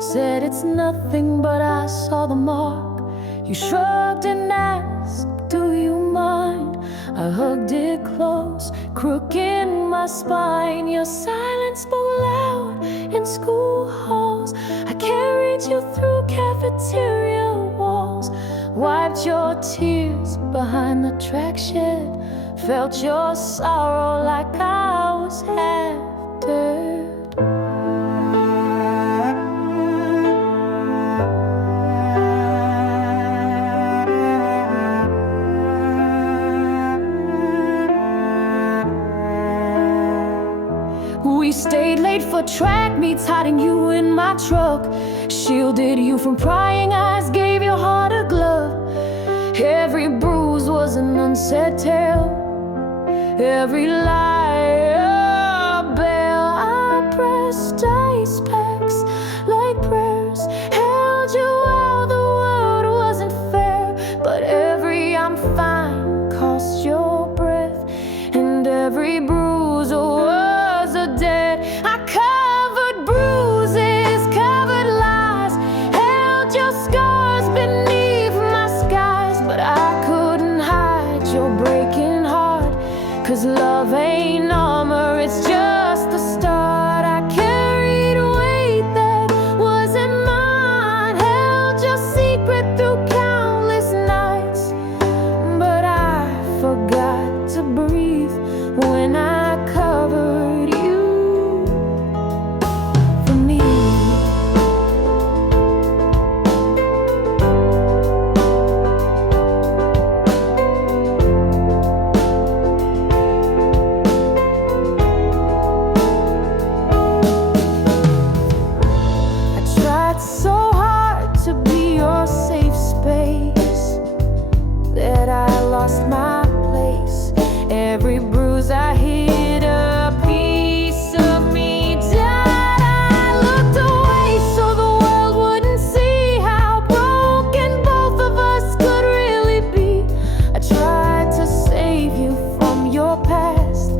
said it's nothing, but I saw the mark. You shrugged and asked, do you mind? I hugged it close, crook in my spine. Your silence spoke loud in school halls. I carried you through cafeteria walls, wiped your tears behind the track shed, felt your sorrow like I was half dirt. We stayed late for track meets, hiding you in my truck, shielded you from prying eyes, gave your heart a glove. Every bruise was an unsaid tale, every lie a bell. I pressed ice packs like prayers, held you while the world wasn't fair. But every I'm fine cost your breath, and every bruise was a debt. I covered bruises, covered lies, held your scars beneath my skies. But I couldn't hide your breaking heart, 'cause love ain't armor, it's just the start. I carried weight that wasn't mine, held your secret through countless nights. But I forgot to breathe when I covered you for me. I tried so hard to be your safe space that I lost my place. Every bruise I hid, a piece of me died. I looked away so the world wouldn't see how broken both of us could really be. I tried to save you from your past,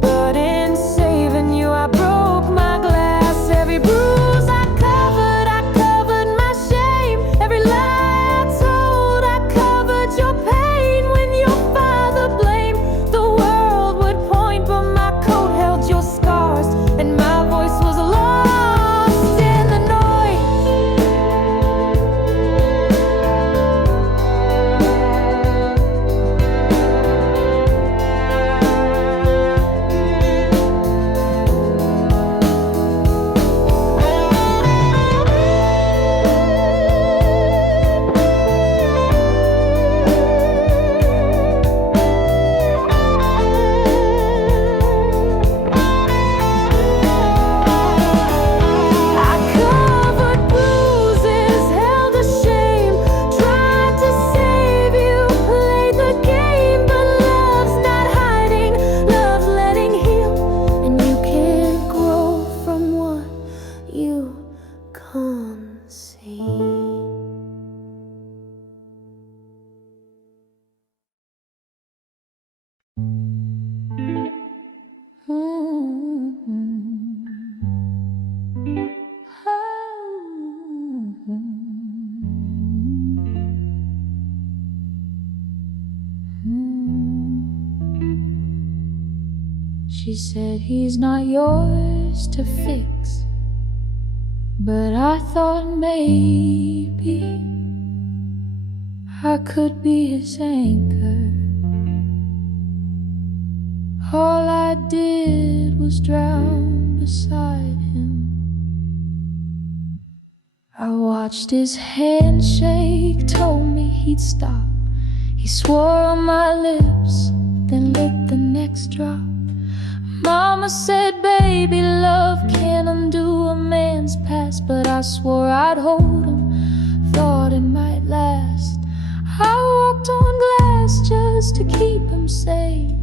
but in saving you I broke my glass. Every bruise I covered my shame. Every lie I told, I covered your pain. When your father blamed, the world would point, but my coat held your scars, and my voice was lost in the noise. I covered bruises, held the shame, tried to save you, played the game. But love's not hiding, love's letting heal, and you can't grow from what you can't see. She said he's not yours to fix, but I thought maybe I could be his anchor. All I did was drown beside him. I watched his handshake, told me he'd stop. He swore on my lips, then lit the next drop. Mama said, baby, love can't undo a man's past, but I swore I'd hold him, thought it might last. I walked on glass just to keep him sane.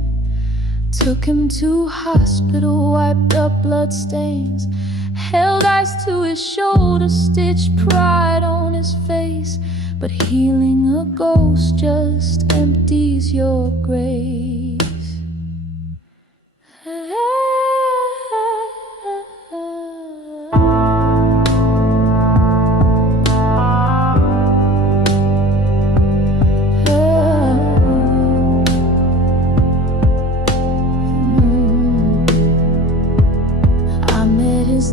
Took him to hospital, wiped up blood stains, held ice to his shoulder, stitched pride on his face. But healing a ghost just empties your grave.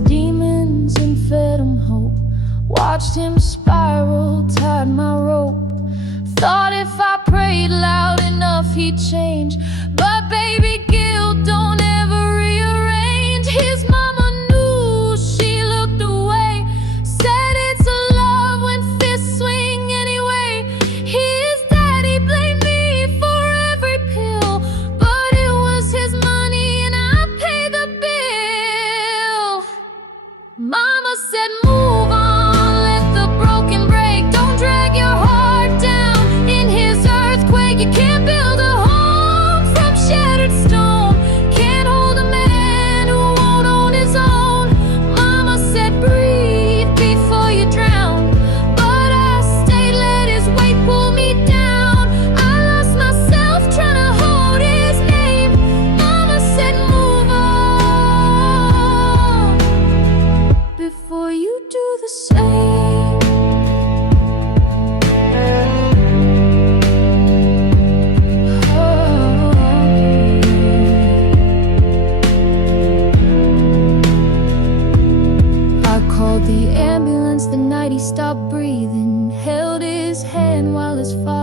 Demons and fed him hope, watched him spiral, tied my rope. Thought if I prayed loud enough he'd change, but baby, guilt don't ever rearrange. His mama knew, she looked away, said it's a love when fists swing anyway. His daddy blamed me for every pill, but it was his money and I paid the bill. Mama said move on, let the broken break, don't drag your heart down in his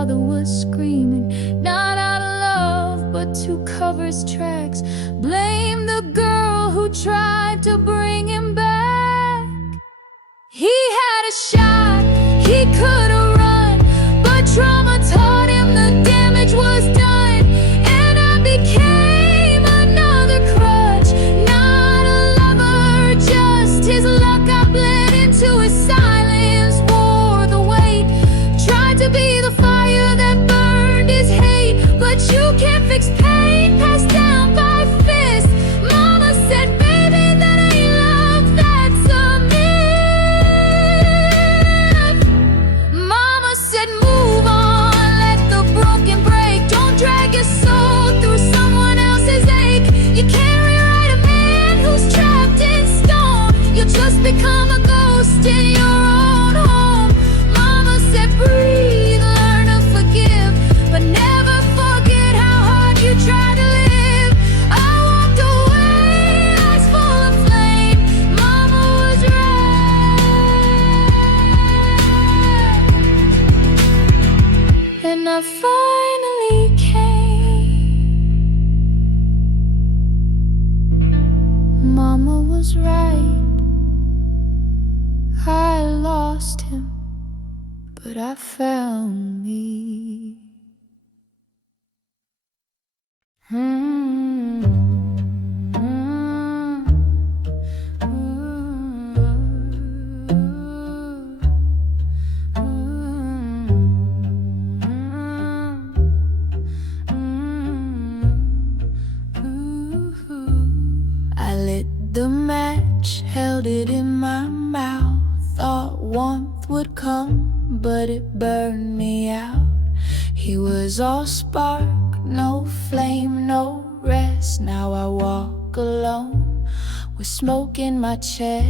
father was screaming, not out of love, but to cover his tracks. Blame the girl who tried to bring him back. He had a shot, he could have run, but trauma taught him the damage was done. And I became another crutch, not a lover, just his luck. I bled into his silence, wore the weight, tried to be the fire that burned his hate. But you can't fix pain passed down by fist. Mama said, baby, that ain't love, that's a myth. Mama said, move on, let the broken break. Don't drag your soul through someone else's ache. You can't rewrite a man who's trapped in stone. You'll just become a ghost in your own home. Mama said, breathe, learn to forgive, but never forget how hard you try to live. I walked away, eyes full of flame. Mama was right. And I finally came. Mama was right. I lost him, but I found me. I lit the match, held it in my mouth, thought warmth would come, but it burned me out. He was all spark, no flame, no rest. Now I walk alone with smoke in my chest.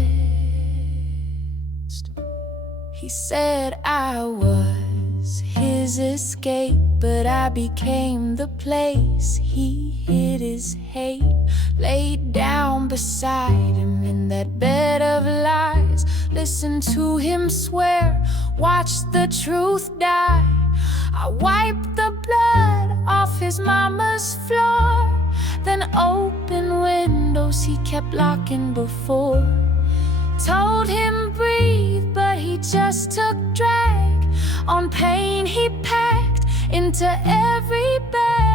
He said I was his escape, but I became the place he hid his hate. Laid down beside him in that bed of lies, listened to him swear, watched the truth die. I wiped the blood off his mama's floor, then opened windows he kept locking before. Told him breathe, but he just took drag on pain he packed into every bag.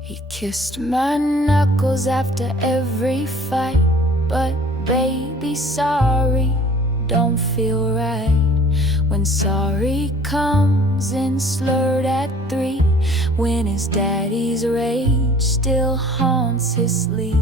He kissed my knuckles after every fight, but baby, sorry don't feel right. When sorry comes in slurred at 3, when his daddy's rage still haunts his sleep.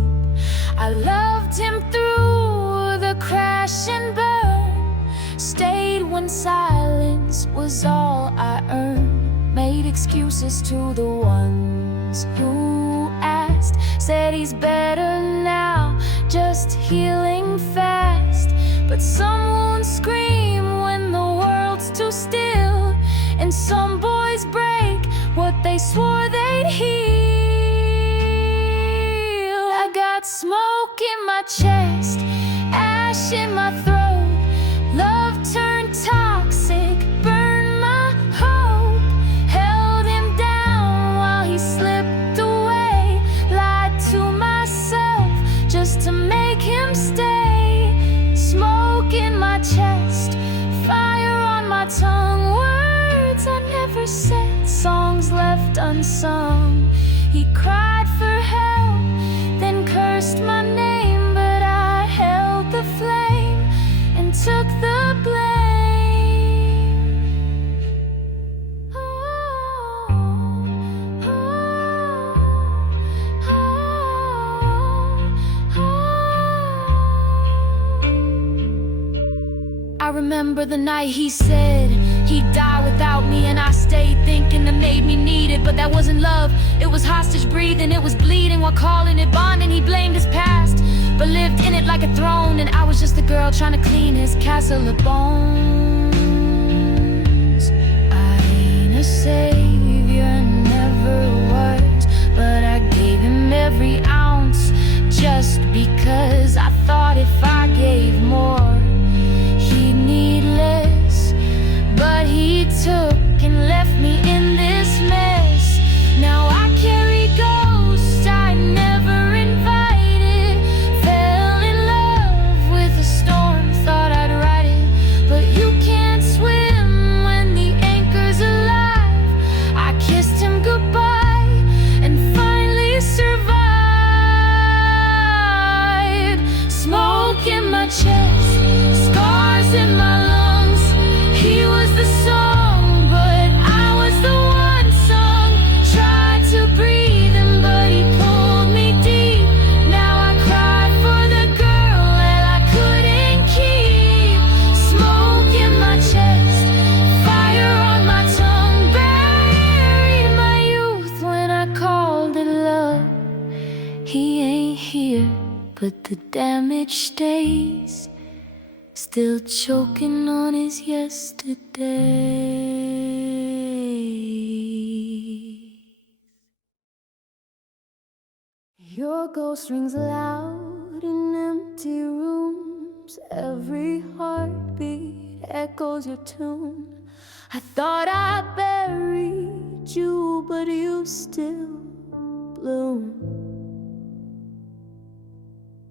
I loved him through the crash and burn, stayed when silence was all I earned, made excuses to the ones who asked, said he's better now, just healing fast. But some wounds scream when the world's too still, and some boys break what they swore they'd heal. I got smoke in my chest, ash in my throat, love turned toxic, burned my hope. Held him down while he slipped away, lied to myself just to make him stay. Smoke in my chest, fire on my tongue, words I never said, songs left unsung. He cried for help, then cursed my name, but I held the flame and took the blame. I remember the night he said he'd die without me, and I stayed thinking that made me need it. But that wasn't love, it was hostage breathing, it was bleeding while calling it bonding. He blamed his past, but lived in it like a throne, and I was just a girl trying to clean his castle of bones. I ain't a savior, never but the damage stays, still choking on his yesterday. Your ghost rings loud in empty rooms. Every heartbeat echoes your tune. I thought I buried you, but you still bloom.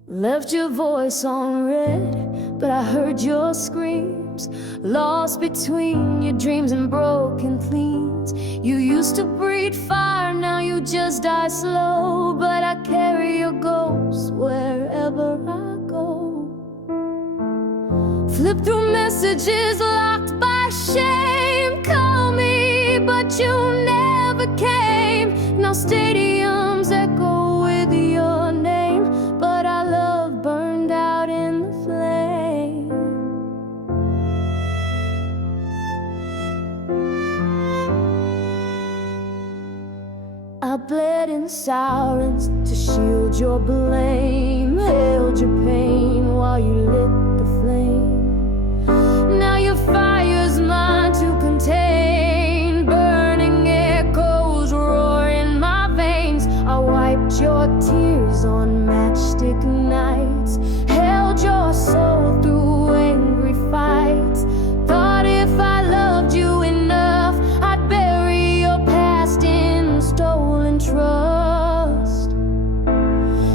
Left your voice on red, but I heard your screams, lost between your dreams and broken themes. You used to breathe fire, now you just die slow, but I carry your ghost wherever I go. Flip through messages locked by shame. Call me, but you never came. Now stadiums echo with your name, but our love burned out in the flame. I bled in silence to shield your blame, held your pain while you lit the flame. Now your fire's mine to contain, burning echoes roar in my veins. I wiped your tears on matchstick nights, held your soul through angry fights. Thought if I loved you enough, I'd bury your past in stolen trust.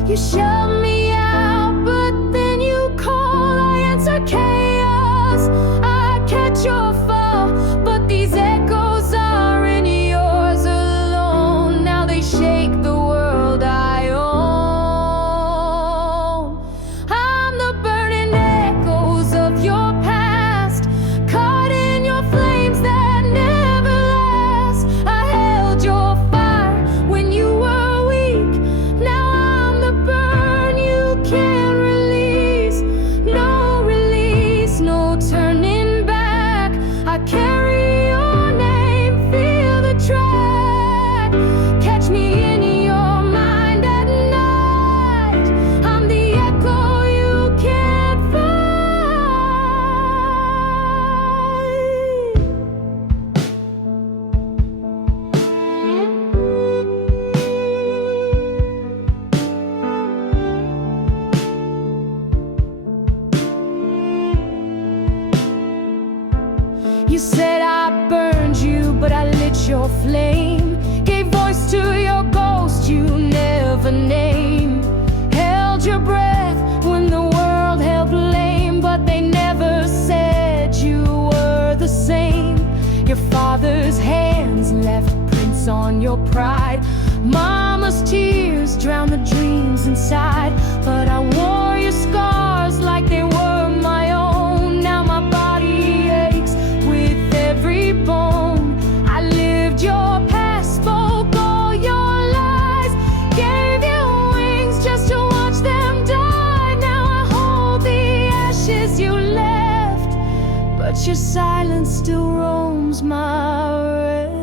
You shut me out, but then you call, I answer chaos. I catch your fall, but these echoes are in yours alone. Now they shake the world I own. I'm the burning echoes of your past, caught in your flames that never last. I held your fire when you were weak. Now I'm the burn you can't release. No release, no turning back. I carry your name, feel the track. Catch me in your mind at night. I'm the echo you can't fight. You said I burned you, but I lit your flame. Gave voice to your ghost you never named. Held your breath when the world held blame, but they never said you were the same. Your father's hands left prints on your pride. Mama's tears drowned the dreams inside, but I wore your scars like they were my own. Now my body aches with every bone. I lived your past, spoke all your lies, gave you wings just to watch them die. Now I hold the ashes you left, but your silence still roams my rest.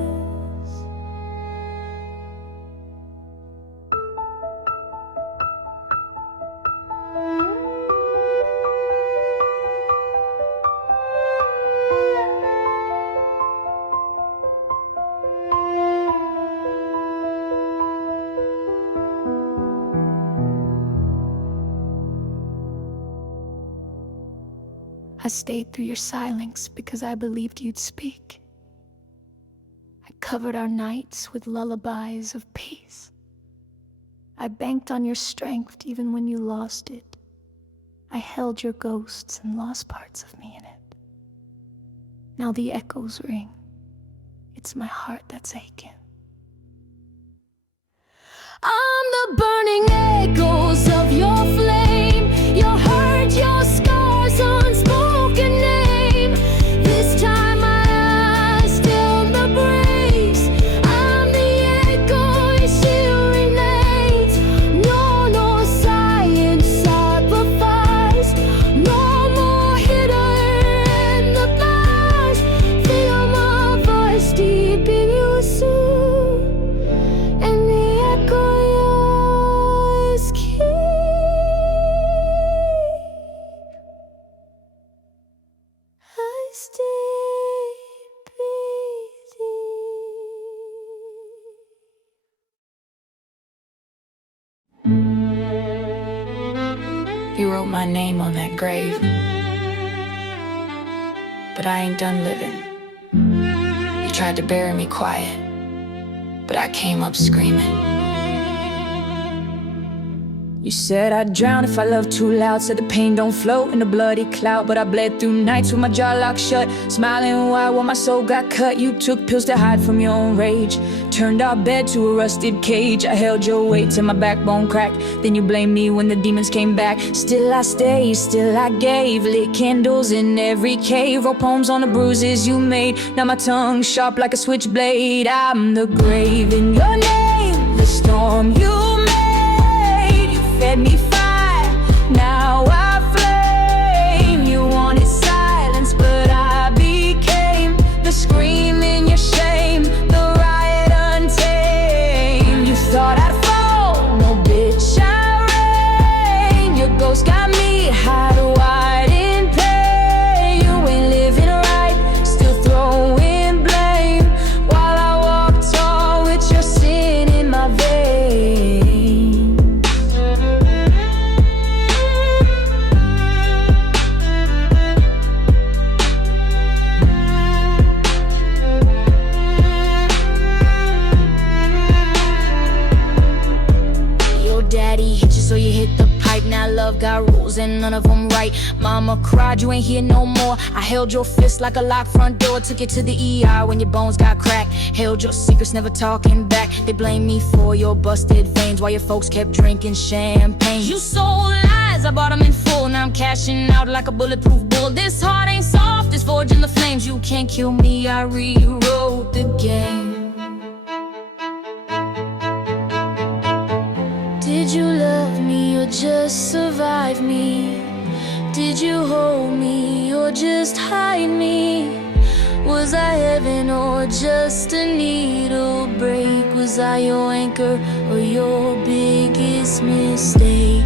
I stayed through your silence because I believed you'd speak. I covered our nights with lullabies of peace. I banked on your strength even when you lost it. I held your ghosts and lost parts of me in it. Now the echoes ring. It's my heart that's aching. I'm the burning echoes of your flame, your hurt, your scars, unspoken name. This time my eyes still the breeze. I'm the echo, it still remains. No science sacrifice, no more hidden in the past. Feel my voice deep in your soul. You wrote my name on that grave, but I ain't done living. You tried to bury me quiet, but I came up screaming. You said I'd drown if I loved too loud. Said the pain don't float in a bloody cloud, but I bled through nights with my jaw locked shut, smiling wide while my soul got cut. You took pills to hide from your own rage, turned our bed to a rusted cage. I held your weight till my backbone cracked, then you blamed me when the demons came back. Still I stayed, still I gave, lit candles in every cave, wrote poems on the bruises you made. Now my tongue sharp like a switchblade. I'm the grave in your name, the storm you fed me fire, now I flame. You wanted silence, but I became the scream in your shame, the riot untamed. You thought I'd fall, no bitch, I reign. Your ghost got me high to wide in pain. You ain't living right, still throwing blame, while I walk tall with your sin in my veins. Daddy hit you so you hit the pipe. Now love got rules and none of them right. Mama cried, you ain't here no more. I held your fist like a locked front door, took you to the ER when your bones got cracked. Held your secrets, never talking back. They blame me for your busted veins while your folks kept drinking champagne. You sold lies, I bought them in full. Now I'm cashing out like a bulletproof bull. This heart ain't soft, it's forging the flames. You can't kill me, I rewrote the game. Did you love me or just survive me? Did you hold me or just hide me? Was I heaven or just a needle break? Was I your anchor or your biggest mistake?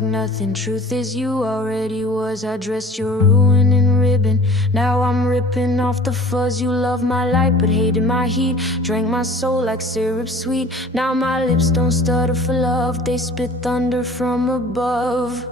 Nothing. Truth is you already was. I dressed your ruin in ribbon. Now I'm ripping off the fuzz. You loved my light but hated my heat. Drank my soul like syrup sweet. Now my lips don't stutter for love. They spit thunder from above.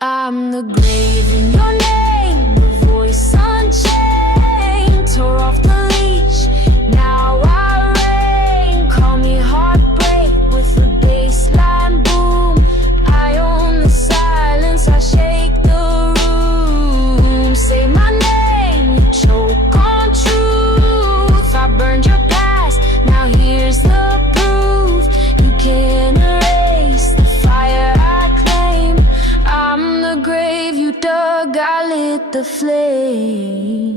I'm the grave in your name, the voice unchained. Tore off the leash, now I reign. Call me heartbreak with the bassline boom. I own the silence, I shake the room. Say my name, you choke on truth. I burned your past, now here's the proof. You can't erase the fire I claim. I'm the grave you dug, I lit the flame.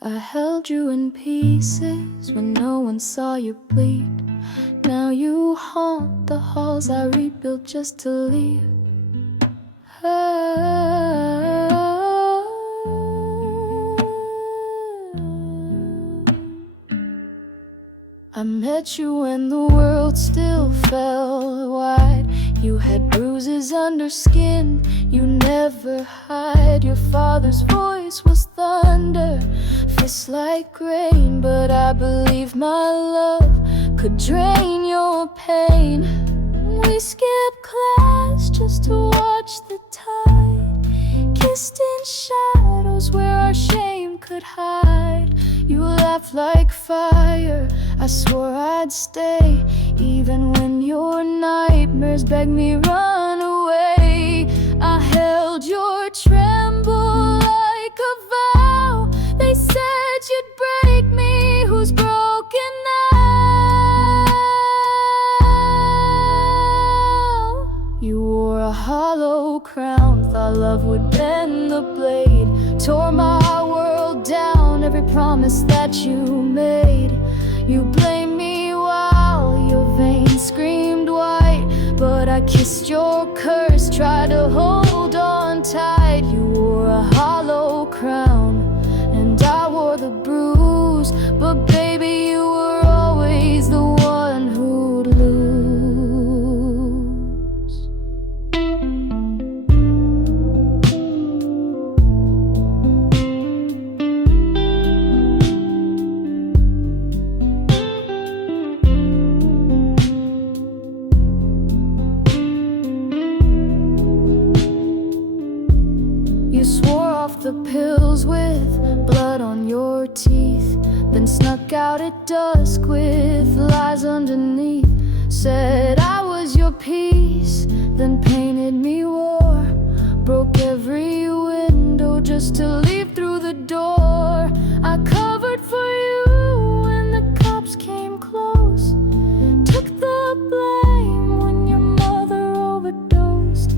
I held you in pieces when no one saw you bleed. Now you haunt the halls I rebuilt just to leave. I met you when the world still felt wide. You had bruises under skin you never hide. Your father's voice was thunder, fists like rain. But I believe my love could drain your pain. We skipped class just to watch the tide, kissed in shadows where our shame could hide. You laughed like fire, I swore I'd stay, even when your nightmares begged me run away. I held your tremble like a vow. They said you'd break me, who's broken now? You wore a hollow crown, thought love would bend the blade. Tore my world down, every promise that you made. You blamed me while your veins screamed white, but I kissed your curse, tried to hold on tight. You wore a hollow crown, and I wore the bruise, but baby, you were always the one who'd lose. You swore off the pills with blood on your teeth, then snuck out at dusk with lies underneath. Said I was your peace, then painted me war. Broke every window just to leave through the door. I covered for you when the cops came close, took the blame when your mother overdosed.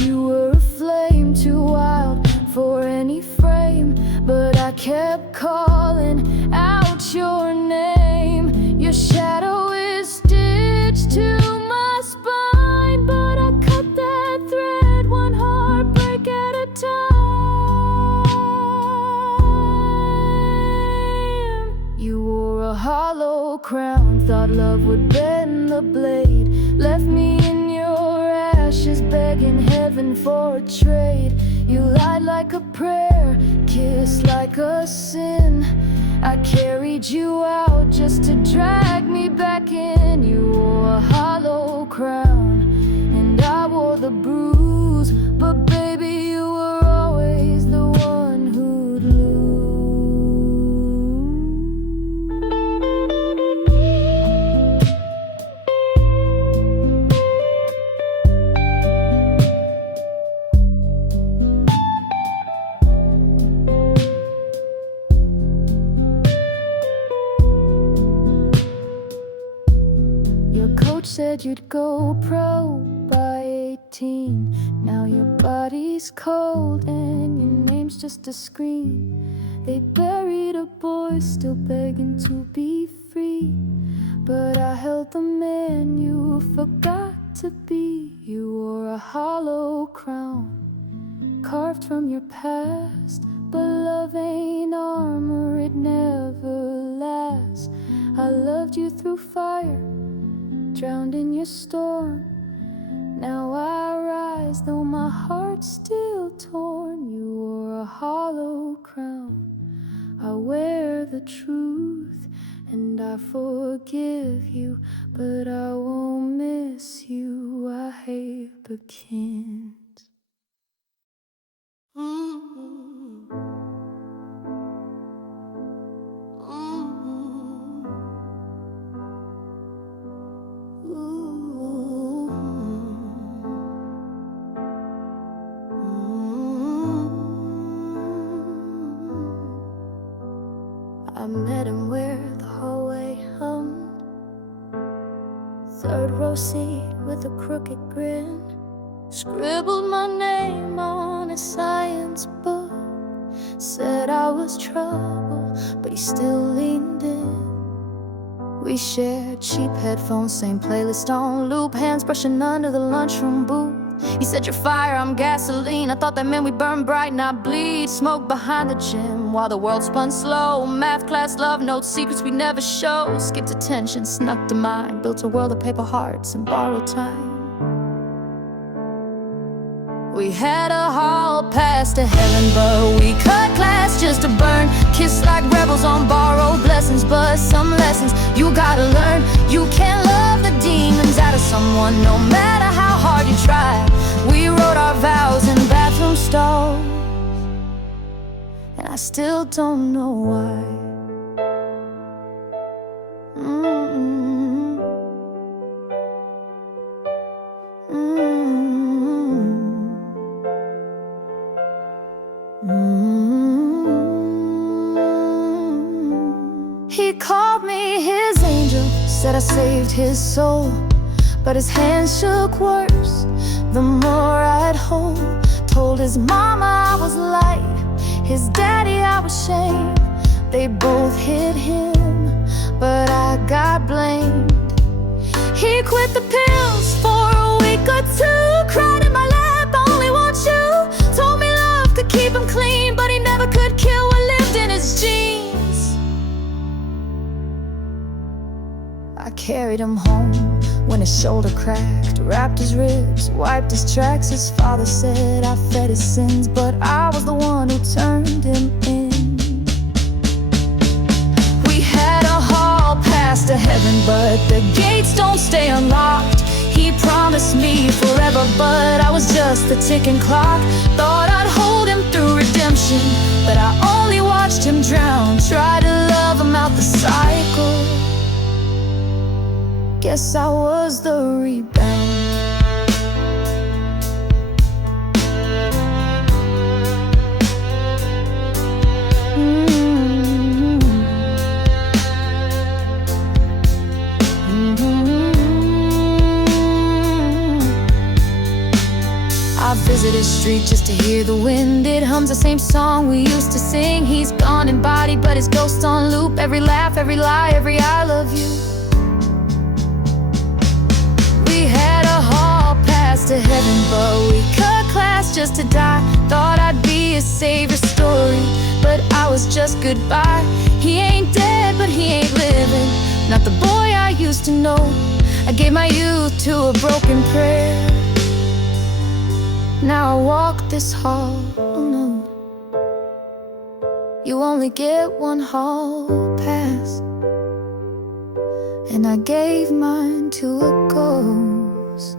You were a flame too wild for any frame, but I kept calling out your name. Your shadow is stitched to my spine, but I cut that thread one heartbreak at a time. You wore a hollow crown, thought love would bend the blade. Left me in your ashes, begging heaven for a trade. You lied like a prayer, kissed like a sin. I carried you out just to drag me back in. You wore a hollow crown, and I wore the bruise, but baby, you were always the one who'd lose. Your coach said you'd go pro by 18. Now your body's cold and your name's just a screen. They buried a boy still begging to be free, but I held the man you forgot to be. You wore a hollow crown, carved from your past, but love ain't armor, it never lasts. I loved you through fire, drowned in your storm. Now I rise, though my heart's still torn. You wore a hollow crown, I wear the truth, and I forgive you, but I won't miss you. I hate the kin. I met him where the hallway hummed, third row seat with a crooked grin. Scribbled my name on a science book, said I was trouble, but he still leaned in. We shared cheap headphones, same playlist on loop, hands brushing under the lunchroom booth. He said you're fire, I'm gasoline. I thought that meant we burn bright, not bleed. Smoke behind the gym while the world spun slow. Math class, love notes, secrets we never show. Skipped attention, snuck to mine, built a world of paper hearts and borrowed time. We had a hall pass to heaven, but we cut class just to burn. Kissed like rebels on borrowed blessings, but some lessons you gotta learn. You can't love the demons out of someone, no matter how hard you try. We wrote our vows in bathroom stalls, and I still don't know why. He called me his angel, said I saved his soul, but his hands shook worse the more I'd hold. Told his mama I was light, his daddy I was shame. They both hit him, but I got blamed. He quit the pills for a week or two, cried in my lap, I only want you. Told me love could keep him clean, but he never could kill what lived in his jeans. I carried him home when his shoulder cracked, wrapped his ribs, wiped his tracks. His father said I fed his sins, but I was the one who turned him in. We had a hall pass to heaven, but the gates don't stay unlocked. He promised me forever, but I was just the ticking clock. Thought I'd hold him through redemption, but I only watched him drown. Tried to love him out the cycle, guess I was the rebound. I visit his street just to hear the wind. It hums the same song we used to sing. He's gone in body, but his ghost on loop. Every laugh, every lie, every I love you. We had a hall pass to heaven, but we cut class just to die. Thought I'd be a savior story, but I was just goodbye. He ain't dead, but he ain't living, not the boy I used to know. I gave my youth to a broken prayer. Now I walk this hall alone. You only get one hall pass, and I gave mine to a ghost.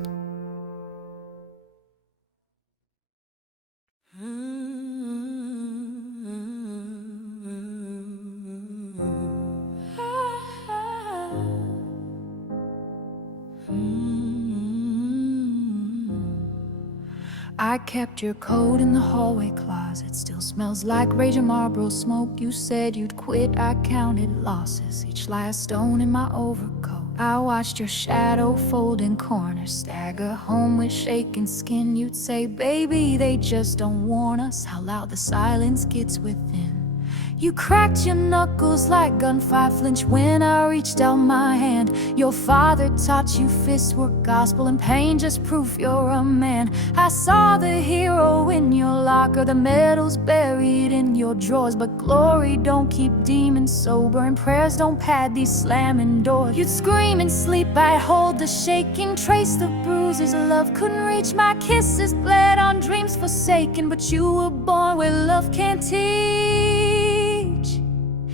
I kept your coat in the hallway closet. Still smells like raging Marlboro smoke. You said you'd quit, I counted losses, each last stone in my overcoat. I watched your shadow fold in corners, stagger home with shaking skin. You'd say, baby, they just don't warn us how loud the silence gets within. You cracked your knuckles like gunfire flinch when I reached out my hand. Your father taught you fists were gospel and pain just proof you're a man. I saw the hero in your locker, the medals buried in your drawers, but glory don't keep demons sober, and prayers don't pad these slamming doors. You'd scream in sleep, I'd hold the shaking, trace the bruises. Love couldn't reach, my kisses bled on dreams forsaken, but you were born where love can't teach.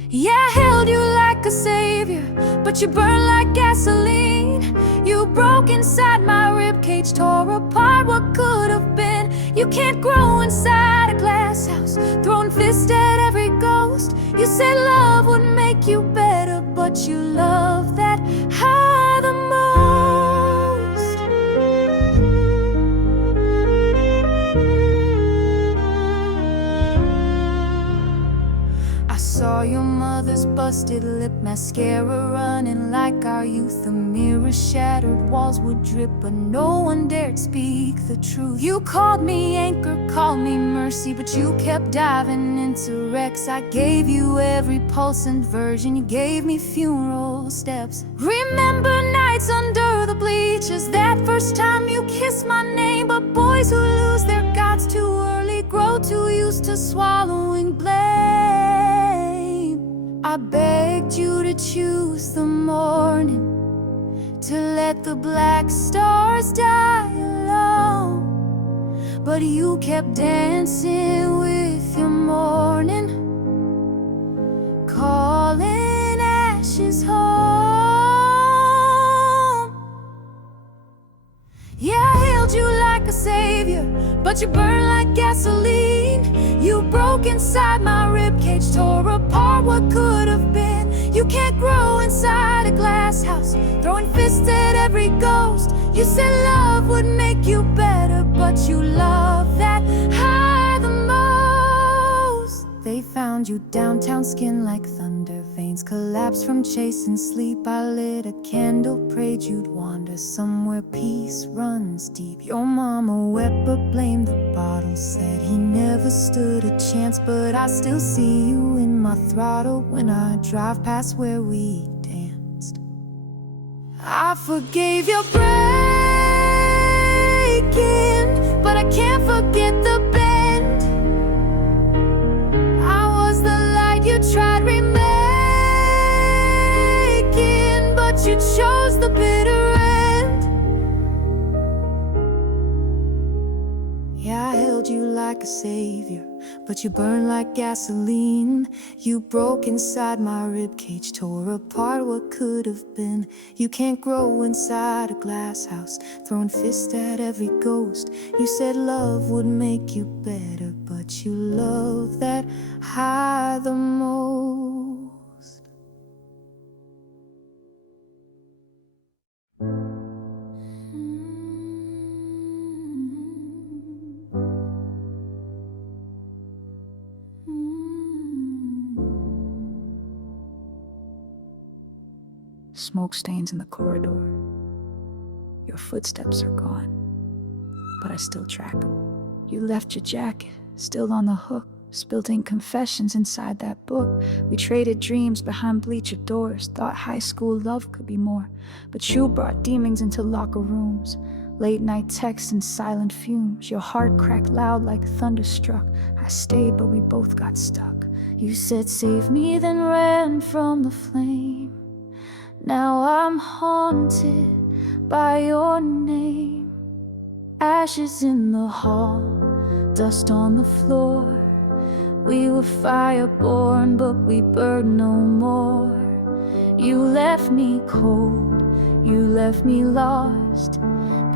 Yeah, I held you like a savior, but you burned like gasoline. You broke inside my ribcage, tore apart what could have been. You can't grow inside a glass house, throwing fists at every ghost. You said love would make you better, but you love that high the most. I saw your mother's busted lip, mascara running like our youth. The mirror shattered, walls would drip, but no one dared speak the truth. You called me anchor, called me mercy, but you kept diving into wrecks. I gave you every pulse and version, you gave me funeral steps. Remember nights under the bleachers, that first time you kissed my name. But boys who lose their gods too early grow too used to swallowing blame. I begged you to choose the morning, to let the black stars die alone. but you kept dancing with your morning, calling ashes home. Yeah, I hailed you like a savior, but you burned like gasoline. You broke inside my ribcage, tore apart what could have been. You can't grow inside a glass house, throwing fists at every ghost. You said love would make you better, but you love that high the most. They found you downtown, skin like thunder, veins collapsed from chasing sleep. I lit a candle, prayed you'd wander somewhere peace runs deep. Your mama wept but blamed the bottle, said he never stood a chance. But I still see you in my throttle when I drive past where we danced. I forgave your breaking, but I can't forget the bend. I was the light you tried remaking, but you chose the bitter end. Yeah, I held you like a savior, but you burned like gasoline. You broke inside my ribcage, tore apart what could have been. You can't grow inside a glass house, throwing fists at every ghost. You said love would make you better, but you love that high the most. Smoke stains in the corridor. Your footsteps are gone, but I still track them. You left your jacket, still on the hook. Spilled ink confessions inside that book. We traded dreams behind bleacher doors. Thought high school love could be more, but you brought demons into locker rooms. Late night texts and silent fumes. Your heart cracked loud like thunderstruck. I stayed, but we both got stuck. You said save me, then ran from the flame. Now I'm haunted by your name. Ashes in the hall, dust on the floor. We were fireborn, but we burn no more. You left me cold, you left me lost.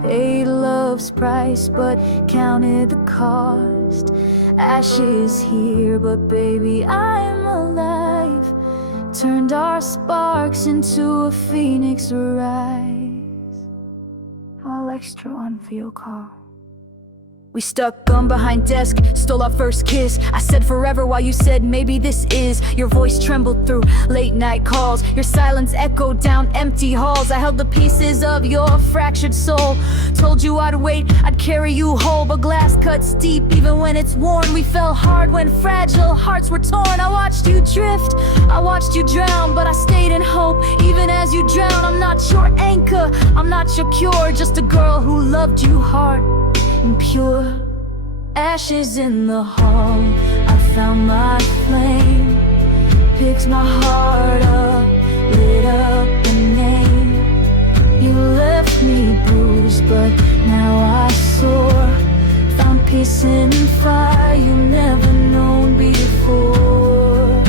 Paid love's price, but counted the cost. Ashes here, but baby, I'm alive. Turned our sparks into a phoenix rise. All extra on for your call. We stuck gum behind desk, stole our first kiss. I said forever while you said maybe this is. Your voice trembled through late night calls. Your silence echoed down empty halls. I held the pieces of your fractured soul. Told you I'd wait, I'd carry you whole. But glass cuts deep even when it's worn. We fell hard when fragile hearts were torn. I watched you drift, I watched you drown, but I stayed in hope even as you drowned. I'm not your anchor, I'm not your cure, just a girl who loved you hard and pure. Ashes in the hall, I found my flame. Picked my heart up, lit up a name. You left me bruised, but now I soar. Found peace in fire you never known before.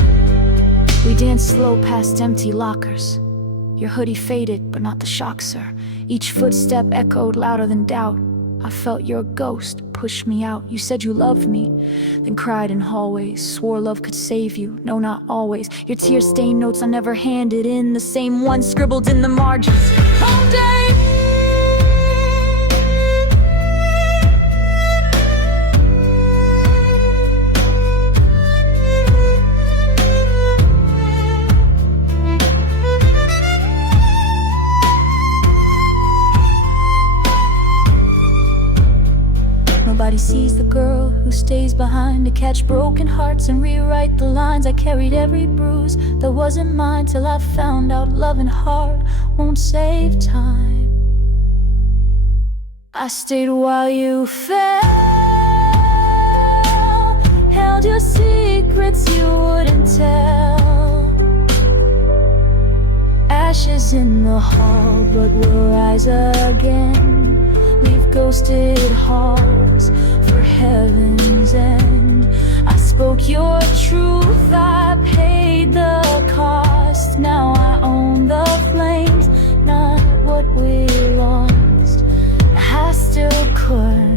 We danced slow past empty lockers. Your hoodie faded, but not the shock, sir. Each footstep echoed louder than doubt. I felt your ghost push me out. You said you loved me, then cried in hallways. Swore love could save you, no, not always. Your tear-stained notes I never handed in, the same ones scribbled in the margins. Home day. Nobody sees the girl who stays behind to catch broken hearts and rewrite the lines. I carried every bruise that wasn't mine till I found out loving hard won't save time. I stayed while you fell, held your secrets you wouldn't tell. Ashes in the hall, but we'll rise again. Leave ghosted halls for heaven's end. I spoke your truth, I paid the cost. Now I own the flames, not what we lost. I still could.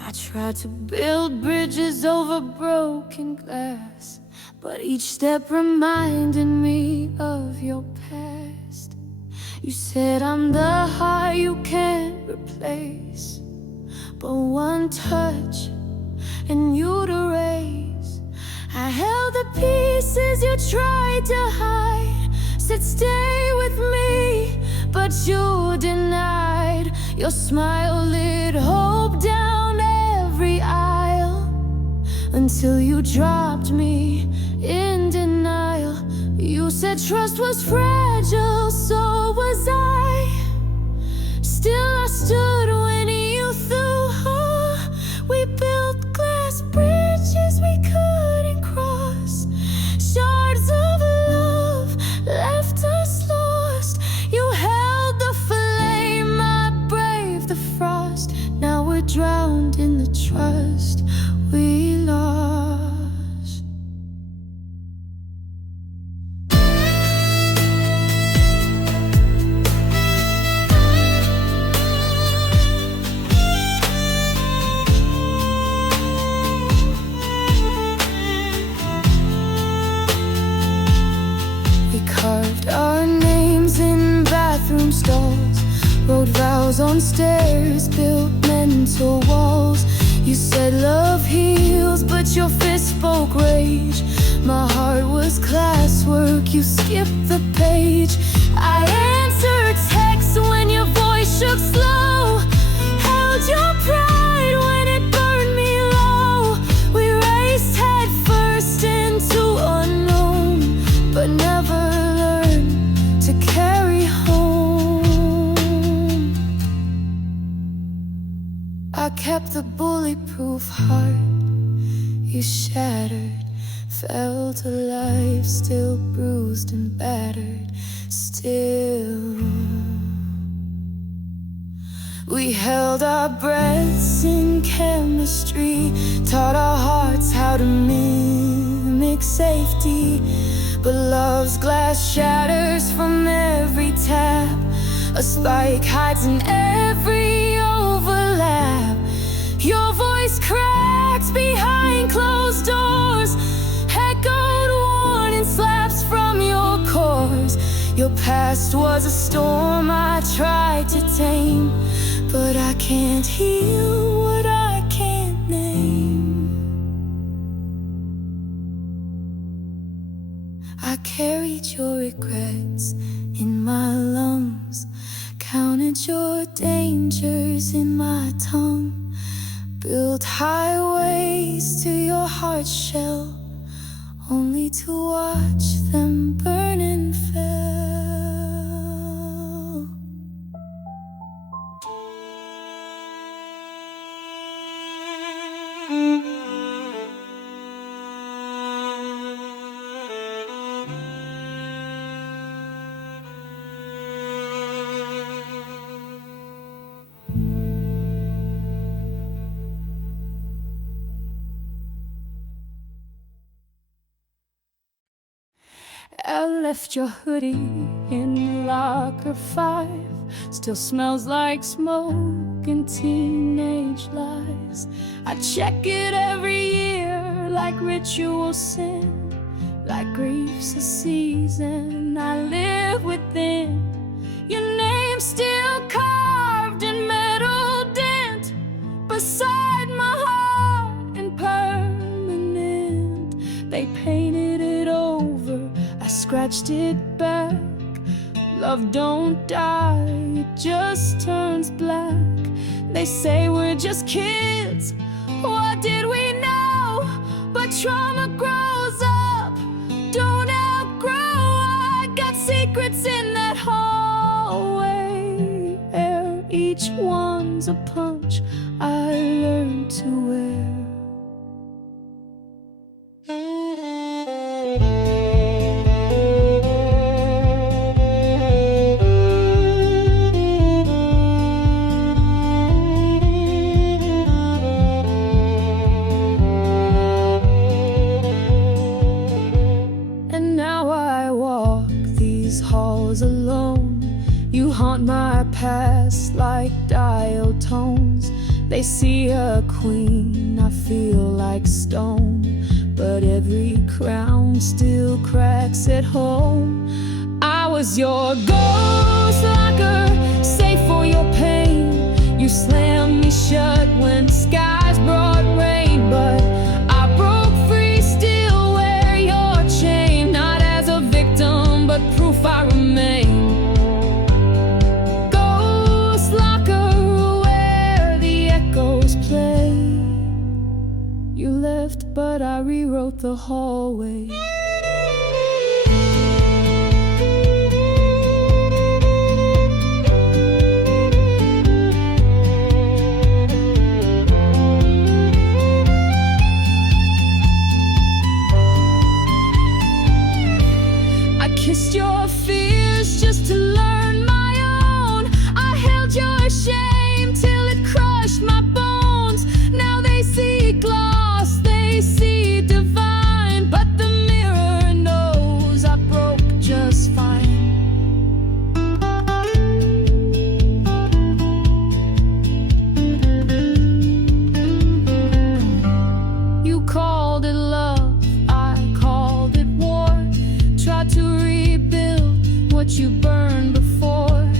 I tried to build bridges over broken glass, but each step reminded me of your past. You said I'm the heart you can't replace, but one touch and you'd erase. I held the pieces you tried to hide, said stay with me, but you denied. Your smile lit hope down every aisle, until you dropped me in denial. You said trust was fragile, so was I. Still I stood when you threw. We built glass bridges we couldn't cross. Shards of love left us lost. You held the flame, I braved the frost. Now we're drowned in the trust we lost. We carved our names in bathroom stalls, wrote vows on stairs, built mental walls. You said love heals, but your fist spoke rage. My heart was classwork, you skipped the page. I answered texts when your voice shook slow, held your pride when it burned me low. We raced head first into unknown, but never learned to carry home. I kept the bulletproof heart you shattered, felt alive, still bruised and battered. Still we held our breaths in chemistry, taught our hearts how to mimic safety. But love's glass shatters from every tap, a spike hides in every overlap. Your voice cracks behind closed doors, echoed warning slaps from your cores. Your past was a storm I tried to tame, but I can't heal what I can't name. I carried your regrets in my lungs, counted your dangers in my tongue, built highways to your heart shell, only to watch them burn and fail. I left your hoodie in locker 5, still smells like smoke and teenage lies. I check it every year like ritual sin, like grief's a season I live within. Your name still carved in metal dent beside my heart in permanent. They painted it over, I scratched it back. Love don't die, it just turns black. They say we're just kids, what did we know? But trauma grows up, don't outgrow punch I learned to wear. And now I walk these halls alone. You haunt my past like dial tones. They see a queen, I feel like stone, but every crown still cracks at home. I was your ghost locker, safe for your pain. You slammed me shut when skies brought rain, but I broke free, still wear your chain. Not as a victim, but proof I remain. You left, but I rewrote the hallway. I kissed your fears just to learn my own. I held your shame till it crushed my bones. Now they see gloss, they see divine, but the mirror knows I broke just fine. You called it love, I called it war. Tried to rebuild what you burned before.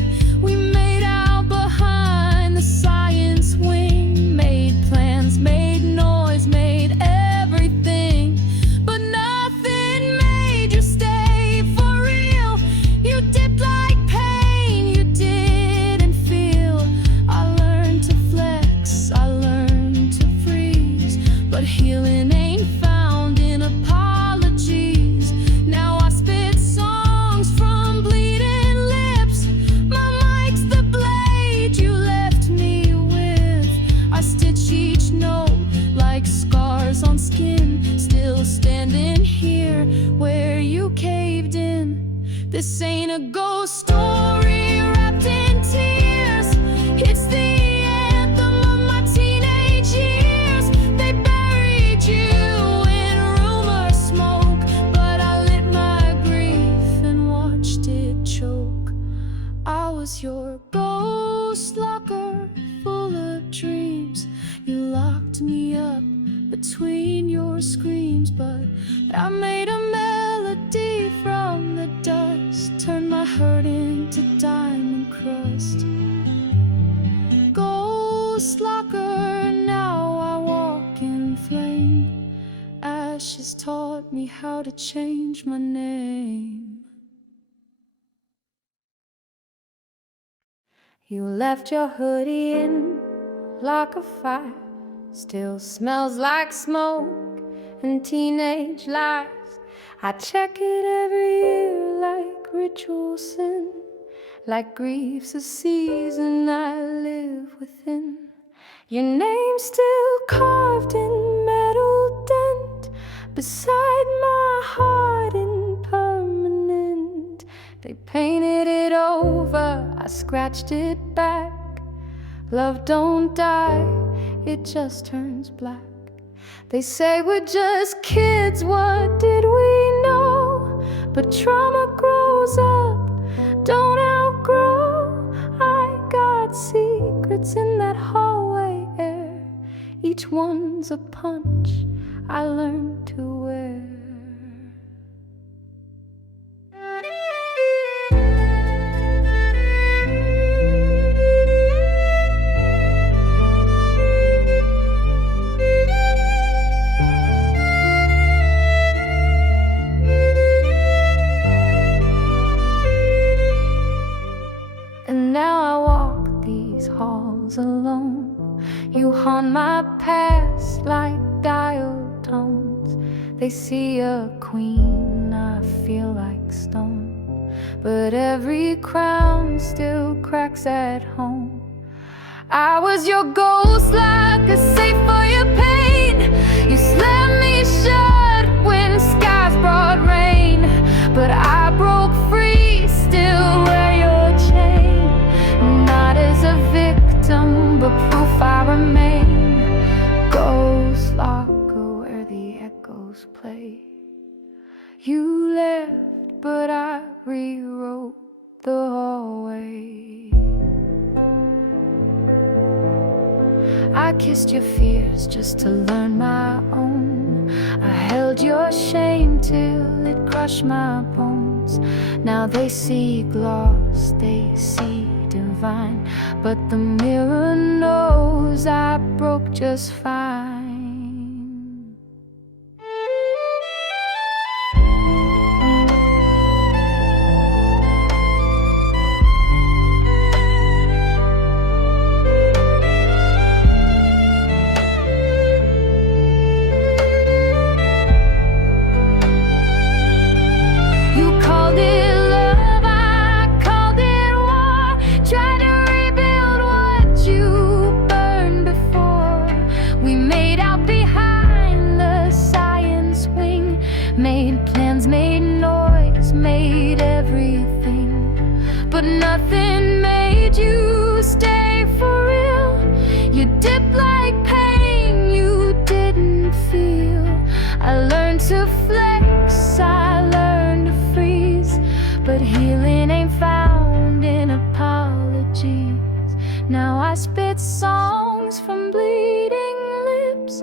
We made out behind the science wing, made plans, made noise, made everything, but nothing made you stay for real. You dipped like pain you didn't feel. I learned to flex, I learned to freeze, but healing ain't found in apologies. Now I spit songs from bleeding lips. My mic's the blade you left me with. I stitch each note like scars on skin, still standing here where you caved in. This ain't a ghost story wrapped in tears. It's the anthem of my teenage years. They buried you in rumor smoke, but I lit my grief and watched it choke. I was your ghost locker, full of dreams. You locked me up between your screams, but I made a melody from the dust, turned my hurt into diamond crust. Ghost locker, now I walk in flame. Ashes taught me how to change my name. You left your hoodie in like a fire, still smells like smoke and teenage lies. I check it every year like ritual sin, like grief's a season I live within. Your name's still carved in metal dent beside my heart in permanent. They painted it over, I scratched it back. Love don't die, it just turns black. They say we're just kids, what did we know? But trauma grows up, don't outgrow. I got secrets in that hallway air. Each one's a punch I learned to wear. And now I walk these halls alone. You haunt my past like dial tones. They see a queen, I feel like stone, but every crown still cracks at home. I was your ghost, like a safe for your pain. You slammed me shut when skies brought rain, but I broke free, still wear your chain. Not as a victim, but proof I remain. Ghost locker where the echoes play. You left, but I rewrote the hallway. I kissed your fears just to learn my own. I held your shame till it crushed my bones. Now they see gloss, they see divine, but the mirror knows I broke just fine. Made plans, made noise, made everything, but nothing made you stay for real. You dipped like pain you didn't feel. I learned to flex, I learned to freeze, but healing ain't found in apologies. Now I spit songs from bleeding lips.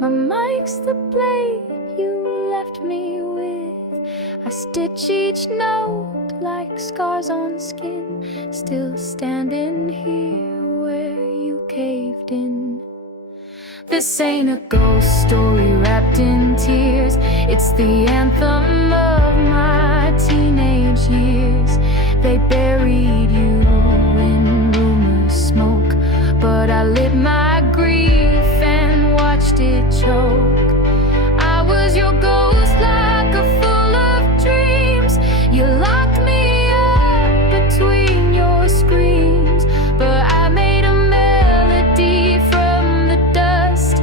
My mic's the blade you left me with. I stitch each note like scars on skin, still standing here where you caved in. This ain't a ghost story wrapped in tears. It's the anthem of my teenage years. They buried you in rumor smoke, but I lit my grief and watched it choke. I was your ghost, like a full of dreams. You locked me up between your screams, but I made a melody from the dust,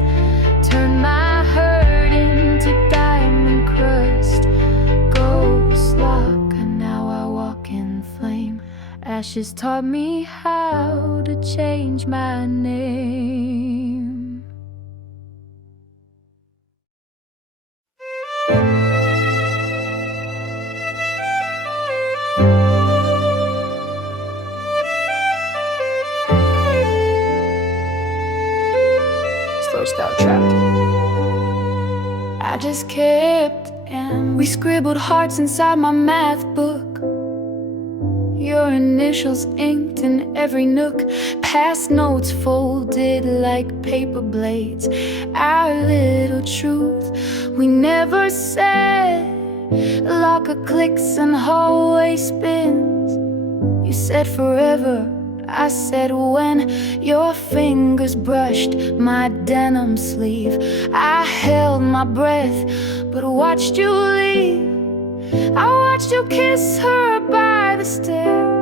turned my hurt into diamond crust. Ghost lock, and now I walk in flame. Ashes taught me how to change my name. Slow style trap. I just kept, and we scribbled hearts inside my math book. Your initials inked in every nook, past notes folded like paper blades. Our little truth we never said, locker clicks and hallway spins. You said forever, I said when. Your fingers brushed my denim sleeve. I held my breath, but watched you leave. I watched you kiss her by the stairs.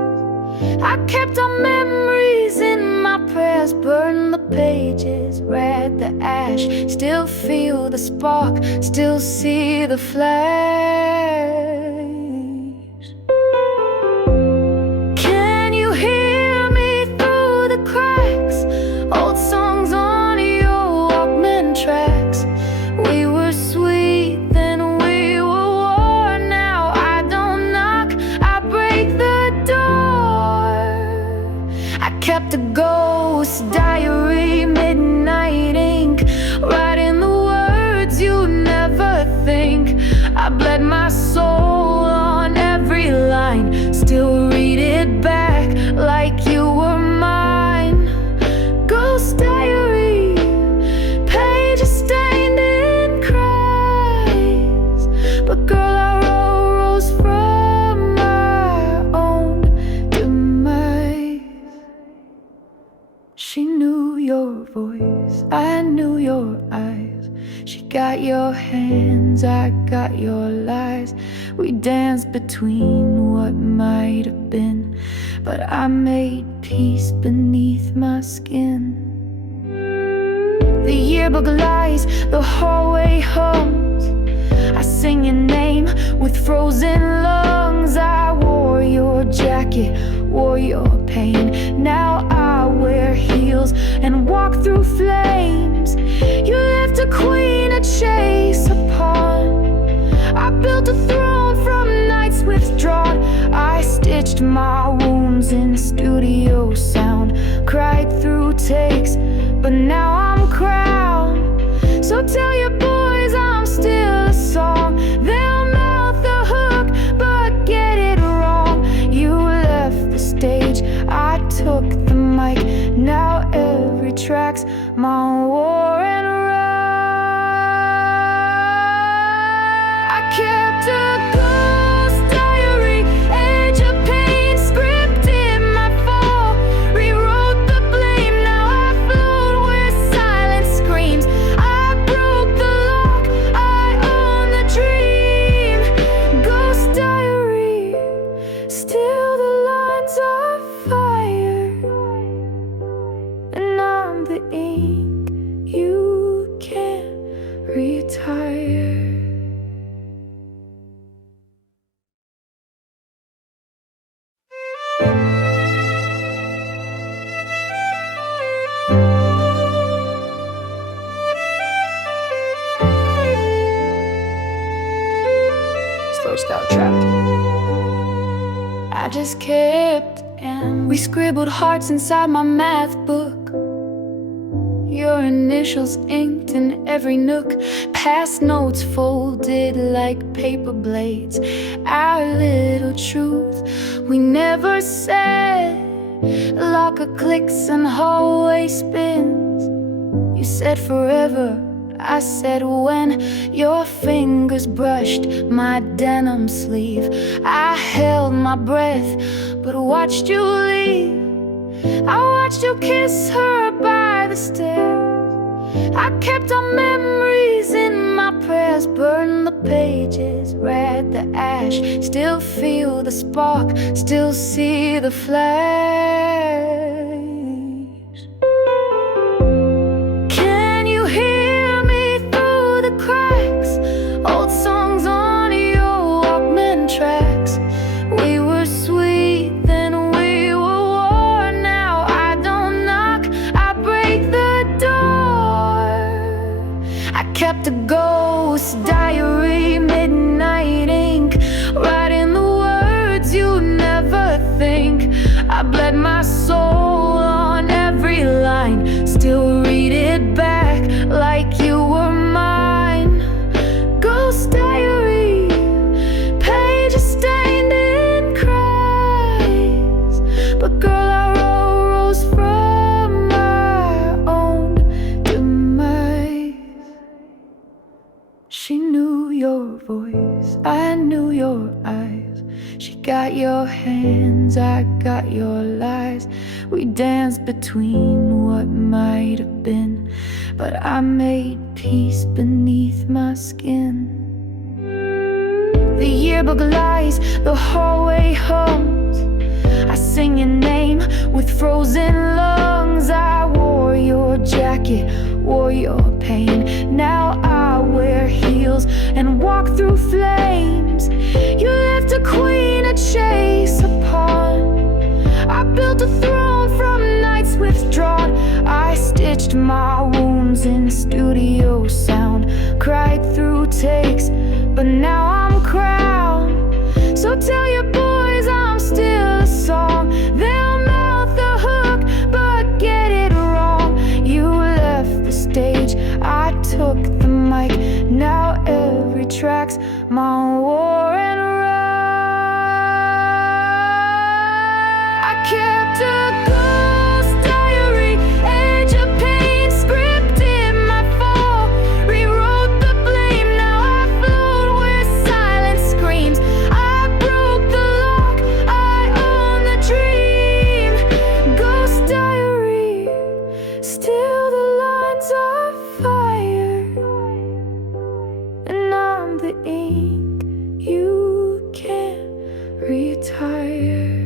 I kept our memories in my prayers, burned the pages, read the ash, still feel the spark, still see the flash. Can you hear me through the cracks? Old songs on your Walkman tracks. We were sweet, then we were war. Now I don't knock, I break the door. I kept a ghost diary, midnight ink, writing the words you never think. I bled my soul on every line, still read it back like you were mine. Ghost diary, pages stained in cries, but girl, I wrote rose from my own demise. She knew your voice, I knew your eyes. She got your hands, I got your lies. We danced between what might have been, but I made peace beneath my skin. The yearbook lies, the hallway hums. I sing your name with frozen lungs. I wore your jacket, wore your pain. Now I wear heels and walk through flames. You left a queen to chase a pawn. I built a throne from nights withdrawn. I stitched my wounds in studio sound, cried through takes, but now I'm crowned. So tell your boys I'm still a song. They'll mouth the hook, but get it wrong. You left the stage, I took the mic. Now every track's my war and run. I kept a ghost diary, edge of pain, scripted my fall, rewrote the blame. Now I float where silence screams. I broke the lock, I own the dream. Ghost diary, still the lines are fire, and I'm the ink you can't retire. Slow style track. I just kept, and we scribbled hearts inside my math book. Your initials inked in every nook, past notes folded like paper blades. Our little truth we never said, locker clicks and hallway spins. You said forever, I said when. Your fingers brushed my denim sleeve. I held my breath, but watched you leave. I watched you kiss her by the stairs. I kept our memories in my prayers, burned the pages, read the ash, still feel the spark, still see the flash. Can you hear me through the cracks? Old songs on your Walkman tracks. We were sweet, then we were war. Now I don't knock, I break the door. I kept a ghost diary, midnight ink, writing the words you never think. I bled my soul on every line, still read it back like you were mine. Ghost diary, pages stained in cries. But girl, I rose from my own demise. She knew your voice, I knew your eyes. She got your hands, I got your lies. We danced between what might have been, but I made peace beneath my skin. The yearbook lies, the hallway hums. I sing your name with frozen lungs. I wore your jacket, wore your pain. Now I wear heels and walk through flames. You left a queen to chase a pawn. I built a throne from nights withdrawn. I stitched my wounds in studio sound, cried through takes, but now I'm crowned. So tell your boys I'm still a song. They'll mouth the hook, but get it wrong. You left the stage, I took the mic. Now every track's my war and run. I kept a ghost diary, edge of pain, scripted my fall, rewrote the blame. Now I float where silence screams. I broke the lock, I own the dream. Ghost diary, still the lines are fire, and I'm the ink you can't retire.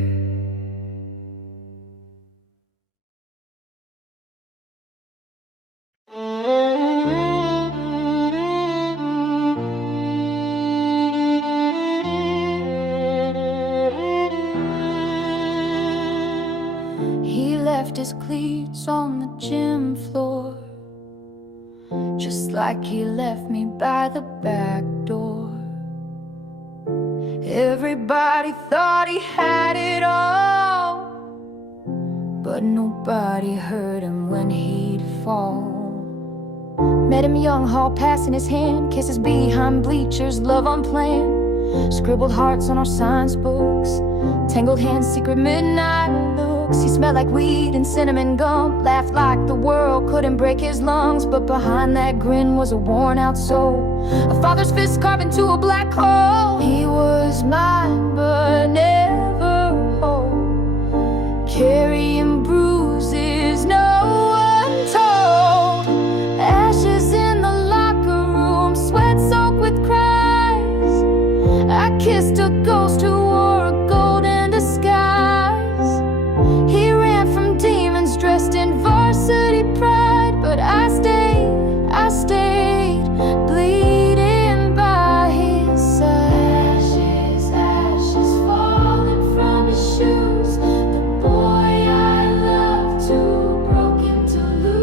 left his cleats on the gym floor, just like he left me by the back door. Everybody thought he had it all, but nobody heard him when he'd fall. Met him young, hall passing his hand, kisses behind bleachers, love unplanned. Scribbled hearts on our science books, tangled hands, secret midnight looks. He smelled like weed and cinnamon gum, laughed like the world couldn't break his lungs. But behind that grin was a worn out soul, a father's fist carved into a black hole. He was mine but never whole, carrying bruises no one told. Ashes in the locker room, sweat soaked with cries. I kissed a ghost who wore a golden disguise. He ran from demons dressed in varsity pride, but I stayed, bleeding by his side. Ashes, ashes falling from his shoes. The boy I loved, too broken to lose.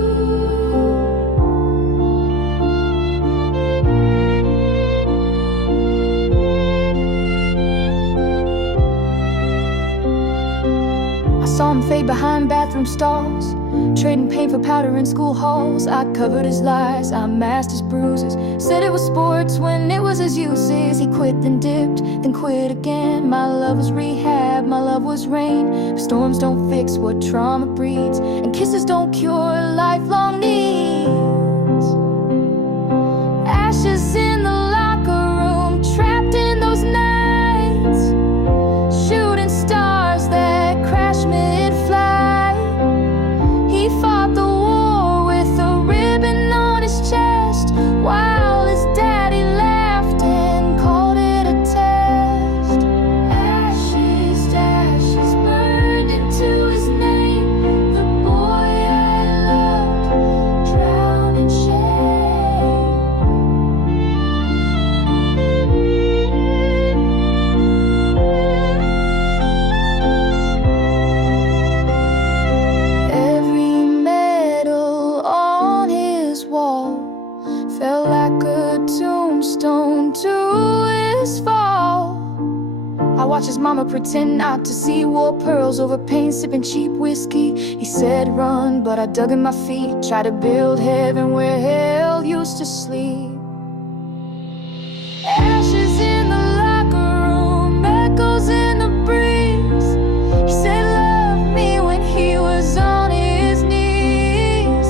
I saw him fade behind bathroom stalls, trading paint for powder in school halls. I covered his lies, I masked his bruises, said it was sports when it was his uses. He quit, then dipped, then quit again. My love was rehab, my love was rain. Storms don't fix what trauma breeds, and kisses don't cure lifelong needs. Ashes in the locker room, trapped in those nights, shooting stars that crash mid-flight. He fought the war with a ribbon on his chest, while his daddy laughed and called it a test. Ashes to ashes burned into his name. The boy I loved drowned in shame. Every medal on his wall felt like a tombstone to his fall. I watched his mama pretend not to see, wore pearls over pain, sipping cheap whiskey. He said run, but I dug in my feet, tried to build heaven where hell used to sleep. Ashes in the locker room, echoes in the breeze. He said love me when he was on his knees.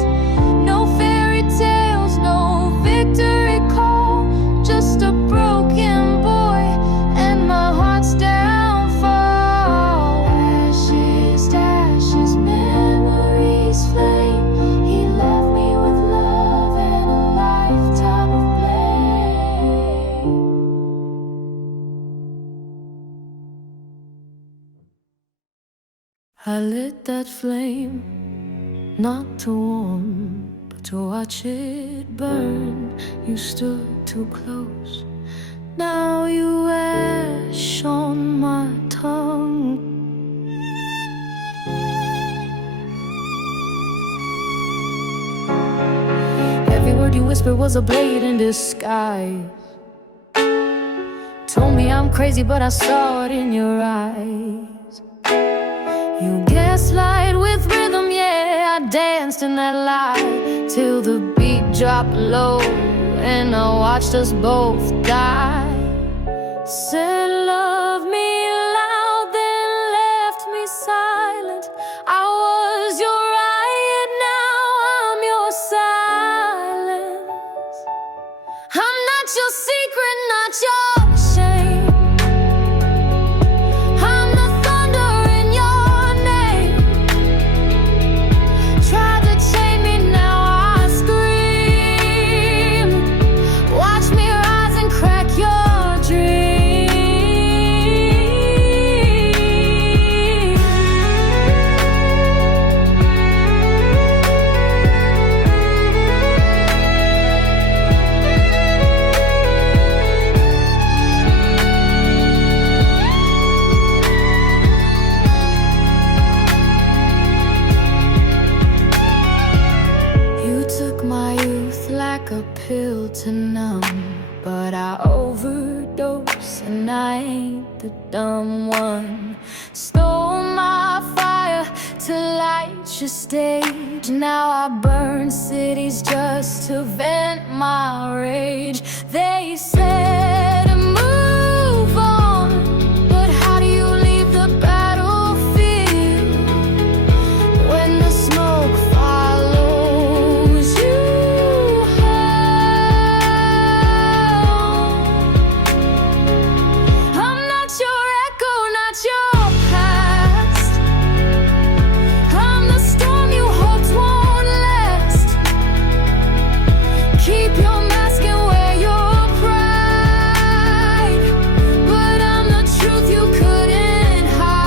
No fairy tales, no victory call, just a broken boy and my heart's downfall. Ashes to ashes, memories flame. He left me with love and a lifetime of blame. I lit that flame, not to warm, but to watch it burn. You stood too close, now you ash on my tongue. Every word you whispered was a blade in disguise. Told me I'm crazy, but I saw it in your eyes. You gaslight with rhythm, yeah. I danced in that light till the beat dropped low, and I watched us both die. Said love me loud, then left me silent. I was your riot, now I'm your silence. I'm not your secret, not your shame. I'm the thunder in your name. Tried to chain me, now I scream. Watch me rise and crack your dreams. the dumb one. Stole my fire to light your stage. Now I burn cities just to vent my rage. They said move on, but how do you leave the battlefield when the smoke follows you home? I'm not your echo, not your past. I'm the storm you hoped won't last. Keep your mask and wear your pride, but I'm the truth you couldn't hide.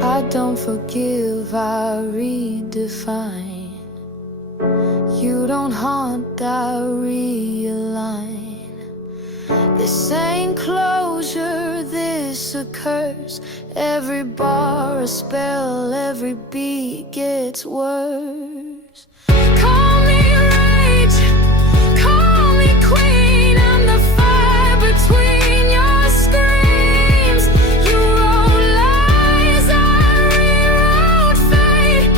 I don't forgive, I redefine. You don't haunt, I realign. This ain't closure, this a curse. Every bar a spell, every beat gets worse. Call me rage, call me queen. I'm the fire between your screams. You wrote lies, I rewrote fate.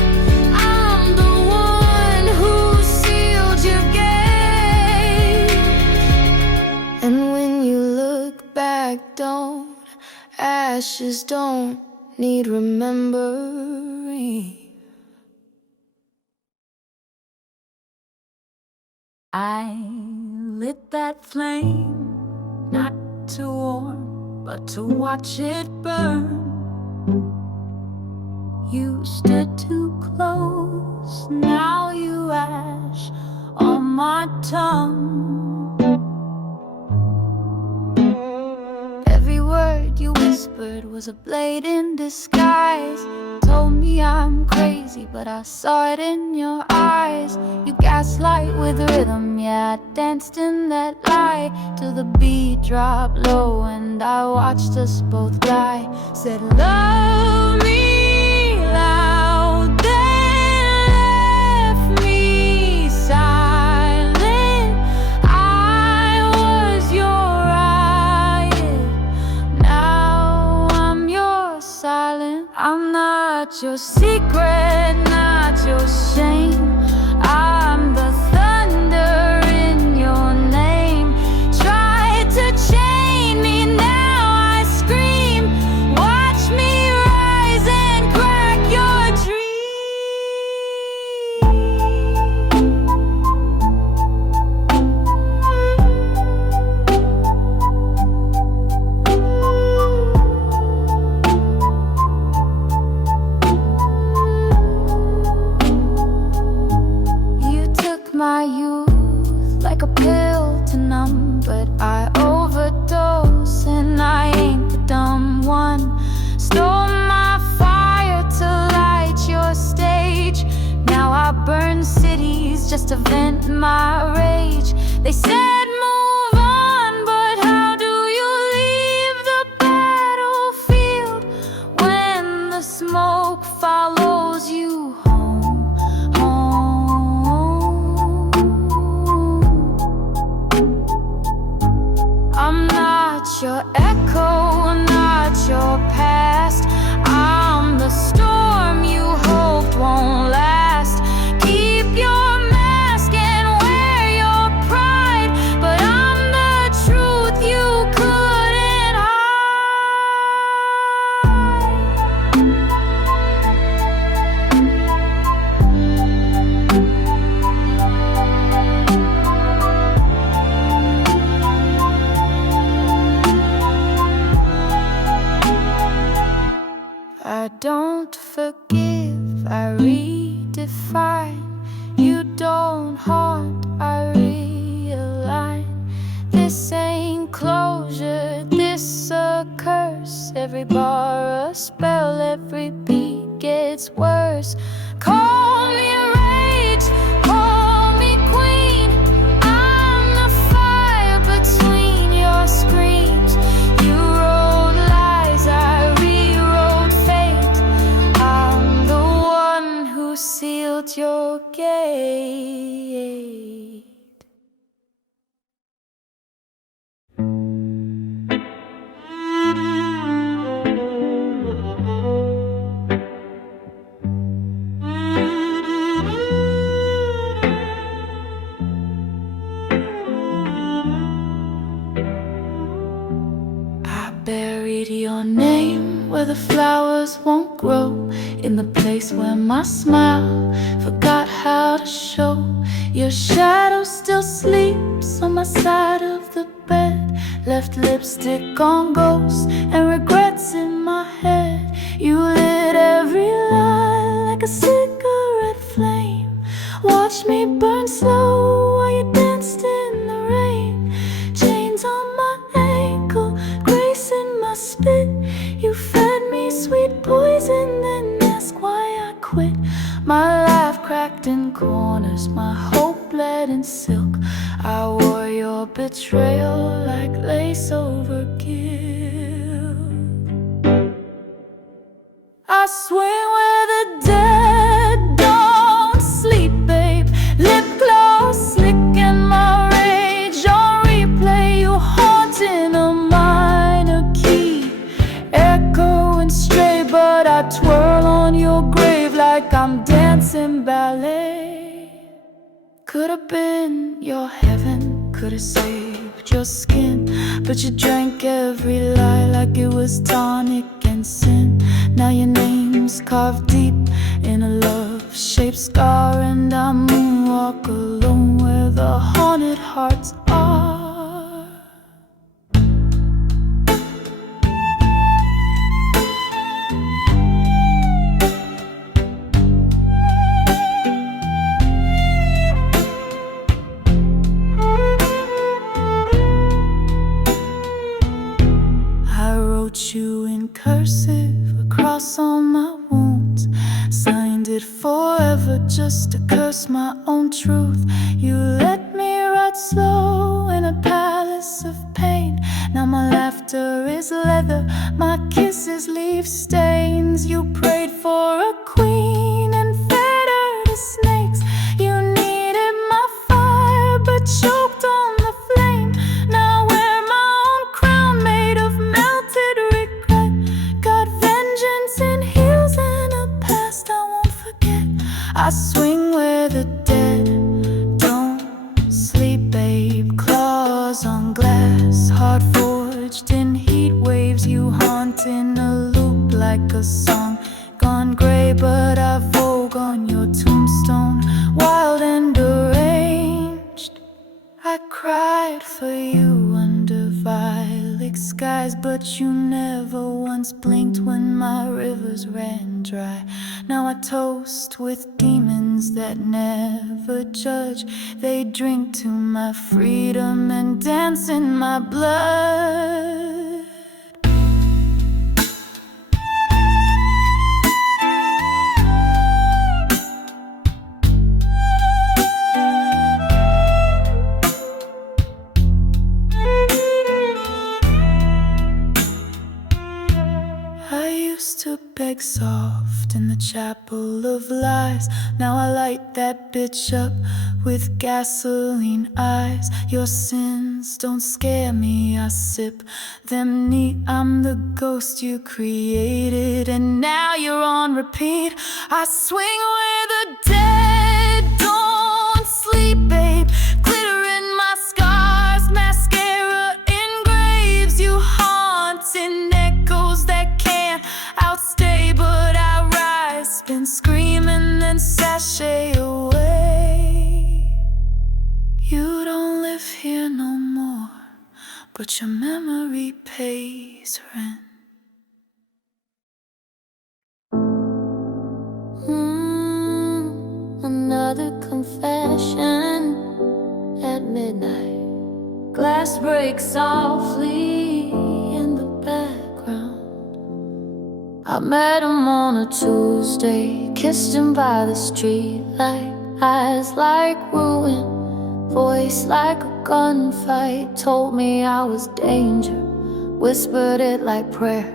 I'm the one who sealed your gate. And when you look back, don't ashes don't need remembering. I lit that flame, not to warm, but to watch it burn. You stood too close, now you ash on my tongue. Every word you whispered was a blade in disguise. Told me I'm crazy, but I saw it in your eyes. You gaslight with rhythm, yeah, I danced in that lie till the beat dropped low and I watched us both die. Said love me loud, then left me silent. I was your riot, now I'm your silent. I'm not your secret, not your shame. I'm the thunder in your name. Tried to chain me, now I scream. Watch me rise and crack your my youth like a pill to numb, but I overdose and I ain't the dumb one. Stole my fire to light your stage. Now I burn cities just to vent my rage. They said move on, but how do you leave the battlefield when the smoke follows you home, home? I'm not your echo, not your past. I'm the storm you hoped won't last. Keep your mask and wear your pride, but I'm the truth you couldn't I don't forgive, I redefine. You don't haunt, I realign. This ain't closure, this a curse. Every bar a spell, every beat gets worse. Call me rage, buried your name where the flowers won't grow, in the place where my smile forgot how to show. Your shadow still sleeps on my side of the bed, left lipstick on ghosts and regrets in my head. You lit every lie like a cigarette flame, watched me burn slow while you danced in the rain. Chains on my ankle, grace in my spit. You fed me sweet poison, then asked why I quit. My life cracked in corners, my hope bled in silk. I wore your betrayal like lace over guilt. I swing where the dead don't sleep, babe. Lip gloss, slicking my rage on replay. You haunt in a minor key, echoing stray, but I twirl on your grave like I'm dancing ballet. Could've been your heaven, could've saved your skin, but you drank every lie like it was tonic and sin. Now your name's carved deep in a love-shaped scar, and I moonwalk alone where the haunted hearts are. You in cursive across all my wounds, signed it forever just to curse my own truth. You let me rot slow in a palace of pain. Now my laughter is leather, my kisses leave stains. You prayed for a queen and fed her to snakes. You needed my fire but choked on the flame. Now wear my own crown made of melted regret. Got vengeance in heels and a past I won't forget. I swing where the dead don't sleep, babe. Claws on glass, heart forged in heat waves. You haunt in a loop like a song gone gray, but I vogue on your tombstone, wild and deranged. I cried for you under violet skies, but you never once blinked when my rivers ran dry. Now I toast with demons that never judge. They drink to my freedom and dance in my blood. To beg soft in the chapel of lies. Now I light that bitch up with gasoline eyes. Your sins don't scare me, I sip them neat. I'm the ghost you created, and now you're on repeat. I swing where the dead don't sleep, babe. Glitter in my scars, mascara in graves. You haunt in echoes that can't outstay, but I rise, spin screaming, then sashay away. You don't live here no more, but your memory pays rent. Another confession at midnight. Glass breaks softly in the background. I met him on a Tuesday, kissed him by the street light. Eyes like ruin, voice like a gunfight. Told me I was danger, whispered it like prayer,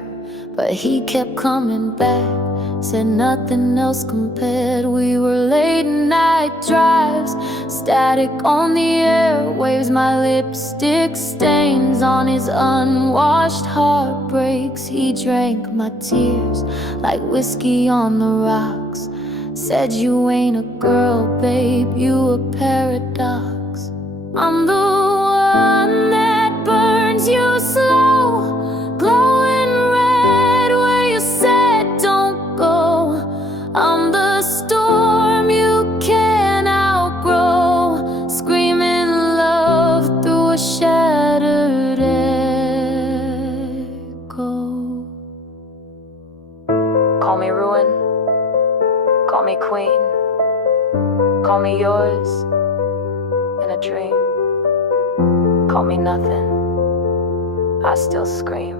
but he kept coming back. Said nothing else compared. We were late night drives, static on the airwaves. My lipstick stains on his unwashed heartbreaks. He drank my tears like whiskey on the rocks. Said you ain't a girl, babe, you a paradox. I'm the one that burns you slow, glowing a dream. Call me nothing, I still scream.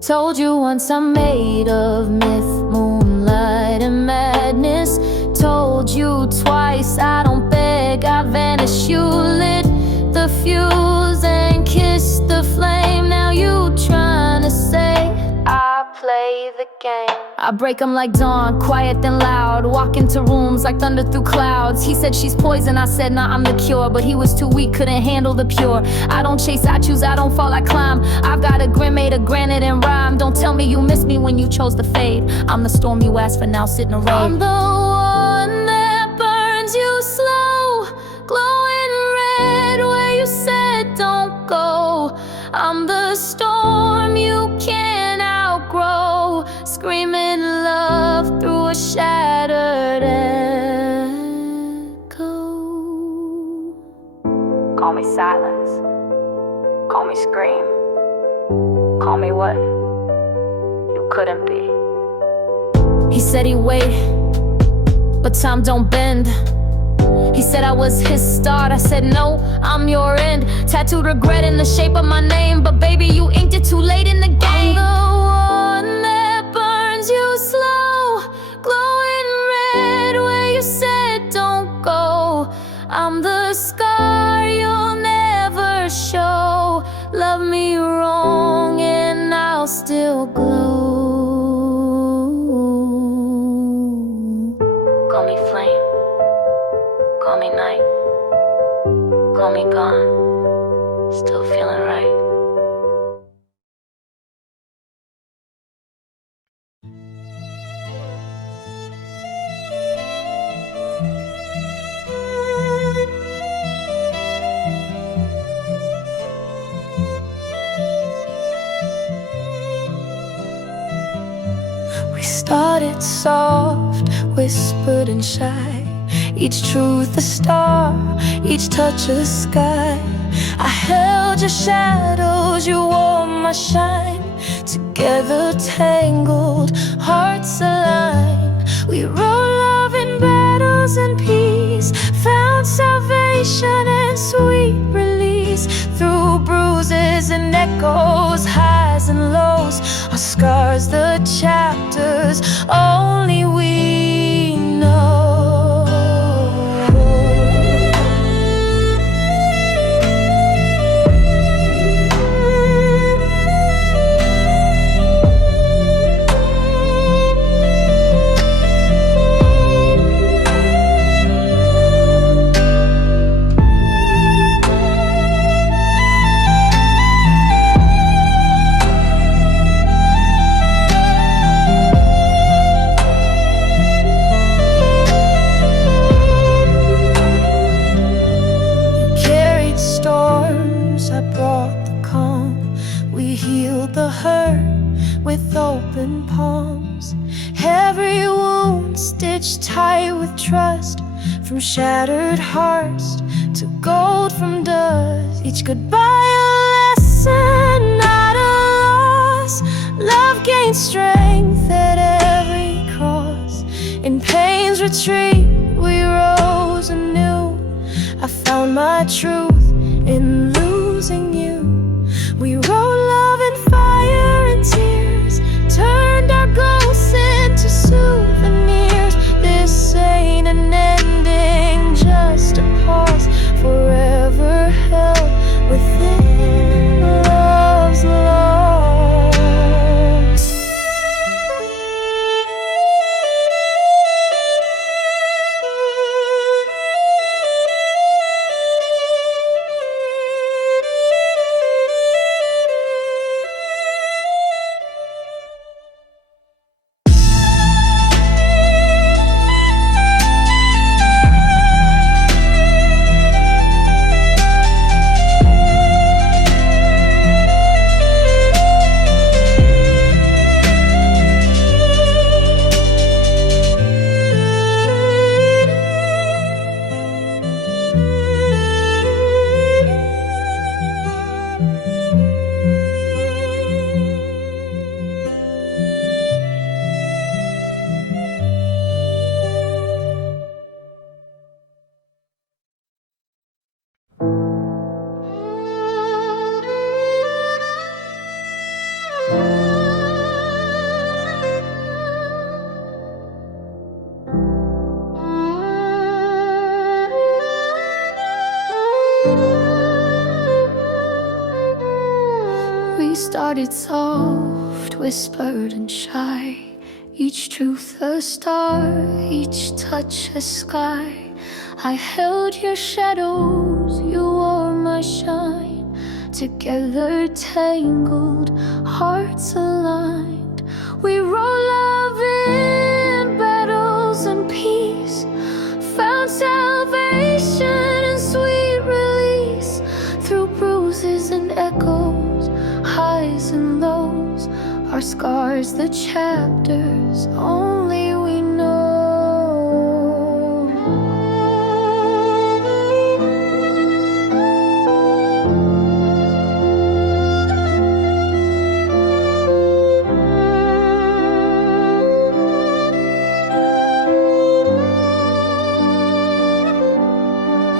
Told you once I'm made of myth, moonlight and madness. Told you twice I don't beg, I vanish. You lit the fuse and kissed the flame. Now you trying to say I play the game. I break 'em like dawn, quiet then loud. Walk into rooms like thunder through clouds. He said she's poison, I said nah, I'm the cure. But he was too weak, couldn't handle the pure. I don't chase, I choose, I don't fall, I climb. I've got a grin made of granite and rhyme. Don't tell me you miss me when you chose to fade. I'm the storm you asked for, now sit in a rain. I'm the one that burns you slow, glowing red where you said don't go. I'm the storm you can't outgrow, screaming love through a shattered echo. Call me silence, call me scream, call me what you couldn't be. He said he'd wait, but time don't bend. He said I was his start, I said no, I'm your end. Tattooed regret in the shape of my name, but baby you inked it too late in the game. I'm the one that burns you slow, glowing red where you said don't go. I'm the scar you'll never show. Love me wrong and I'll still glow. Call me flame, call me night, call me gone, still feeling right. We started soft, whispered and shy. Each truth a star, each touch a sky. I held your shadows, you wore my shine. Together tangled, hearts aligned. We wrote love in battles and peace, found salvation and sweet release. Through bruises and echoes, highs and lows, our scars the chapters only we know. With open palms, every wound stitched tight with trust. From shattered hearts to gold from dust. Each goodbye a lesson, not a loss. Love gained strength at every cross. In pain's retreat we rose anew. I found my truth in losing you. We wrote love in fire and tears, turned our ghosts into souvenirs. This ain't an ending, just a pause, forever held within love's lungs. We started soft, whispered and shy, each truth a star, each touch a sky. I held your shadows, you wore my shine. Together tangled, hearts aligned. We wrote love in battles and peace, found salvation and sweet release. Through bruises and echoes, highs and lows, our scars, the chapters only we know.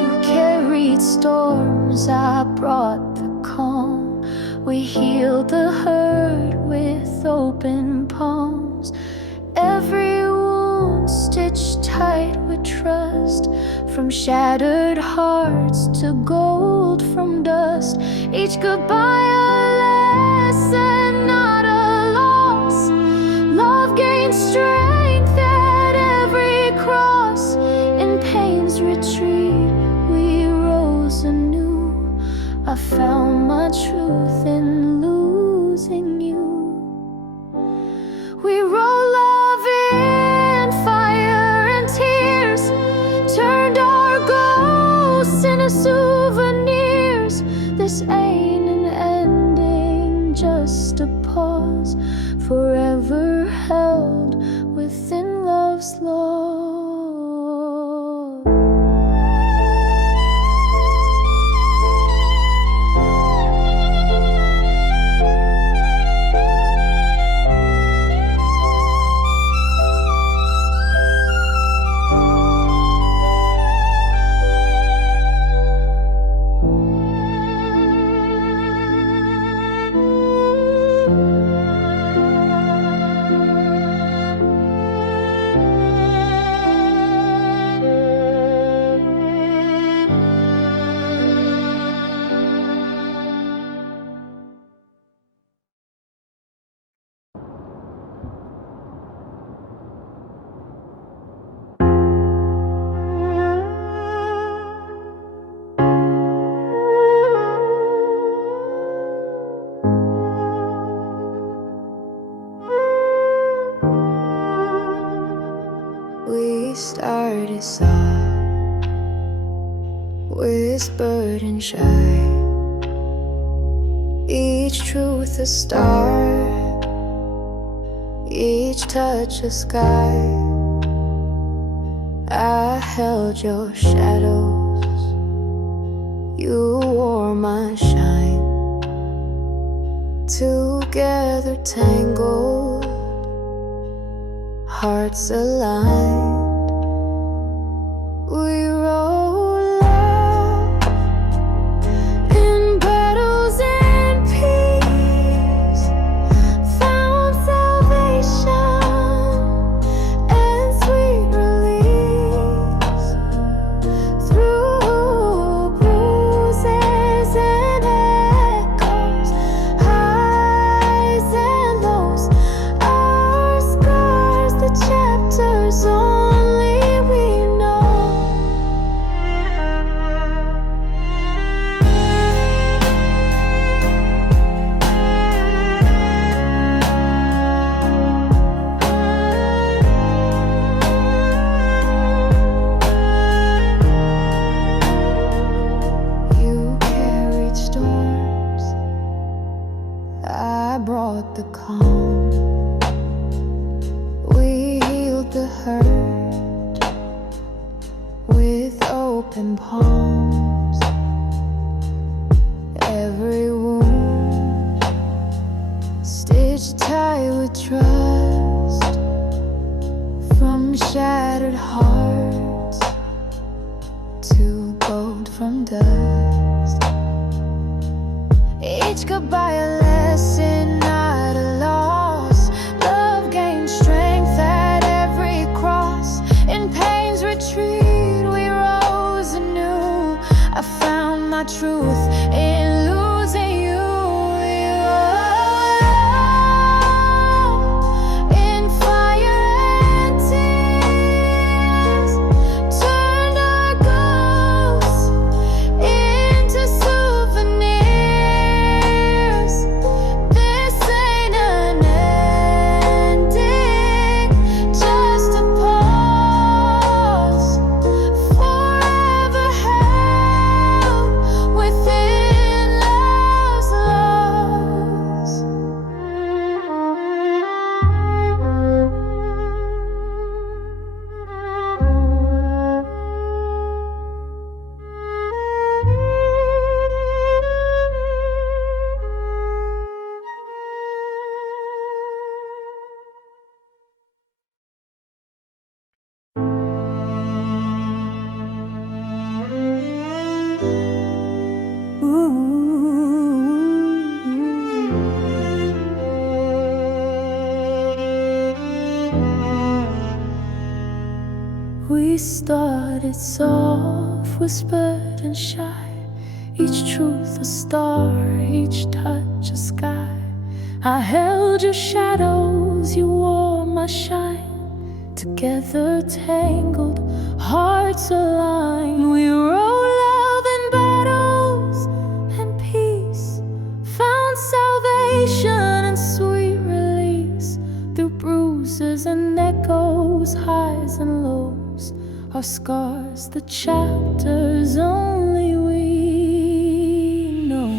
You carried storms, I brought the calm. We healed the hurt with open palms. Every wound stitched tight with trust, from shattered hearts to gold from dust. Each goodbye a lesson, not a loss. Love gained strength at every cross. In pain's retreat we rose anew. I found my truth in losing you. We wrote love in fire and tears, turned our ghosts into souvenirs. This ain't an ending, just a pause, forever held within love's law. We started soft, whispered and shy, each truth a star, each touch a sky. I held your shadows, you wore my shine. Together tangled, hearts aligned. We wrote love in battles and peace, found salvation and sweet release. Through bruises and echoes, highs and lows, our scars, the chapters only we know. You carried storms, I brought the calm. We healed the hurt with open palms. Every wound stitched tight with trust, from shattered hearts to gold from dust. Each goodbye a lesson, not a loss. Love gained strength at every cross. In pain's retreat we rose anew. I found found my truth in losing you. In fire and tears, turned our ghosts into souvenirs. This ain't an ending, just a pause. Forever held within love's laws. We started soft, whispered and shy, each truth a star, each touch a sky. I held your shadows, you wore my shine. Together tangled, hearts aligned. We wrote love in battles and peace, found salvation and sweet release. Through bruises and echoes, highs and lows, our scars, the chapters only we know.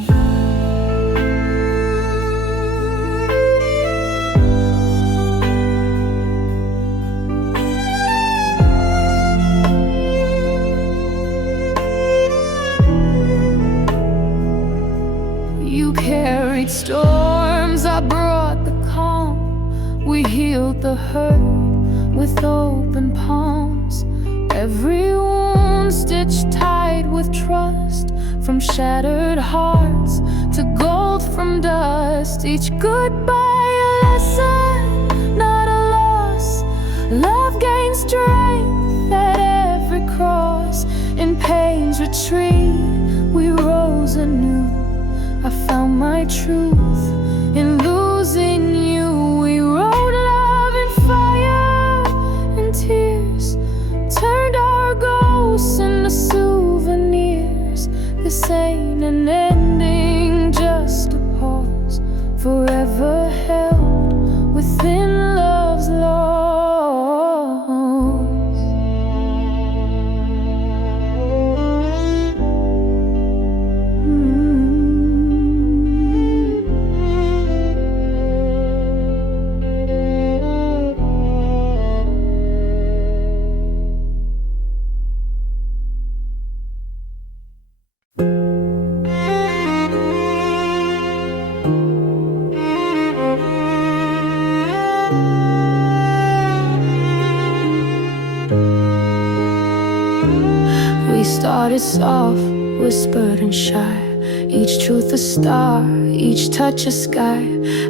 You carried storms, I brought the calm. We healed the hurt with open palms. Every wound stitched tight with trust, from shattered hearts to gold from dust. Each goodbye a lesson, not a loss. Love gains strength at every cross. In pain's retreat, we rose anew. I found my truth in losing you. We wrote love in fire and tears, turned our ghosts into souvenirs. This ain't an ending, just a pause. Forever held within love's laws. We started soft, whispered and shy, each truth a star, each touch a sky.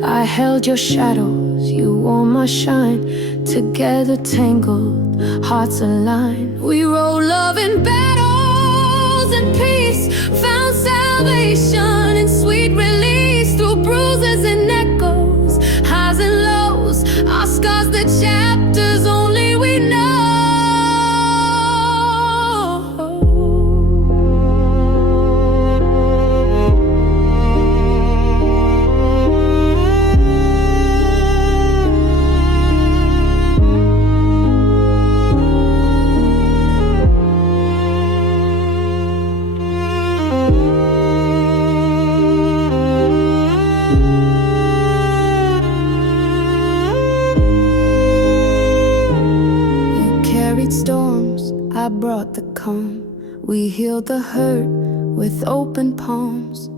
I held your shadows, you wore my shine. Together tangled, hearts aligned. We wrote love in battles and peace, found salvation and sweet release. Through bruises and echoes, highs and lows, our scars, the chapters only we know. Storms, I brought the calm. We healed the hurt with open palms.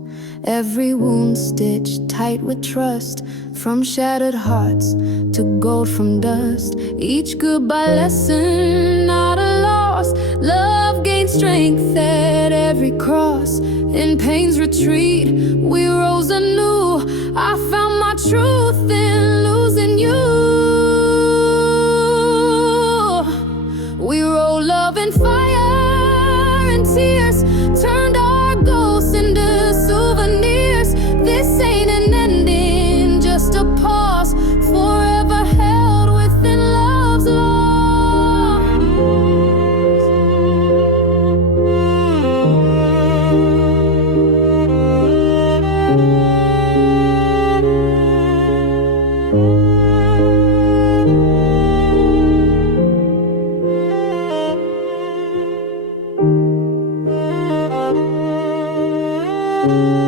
Every wound stitched tight with trust, from shattered hearts to gold from dust. Each goodbye lesson, not a loss. Love gained strength at every cross. In pain's retreat, we rose anew. I found my truth in losing you. We roll love in fire and tears, turned our gold again.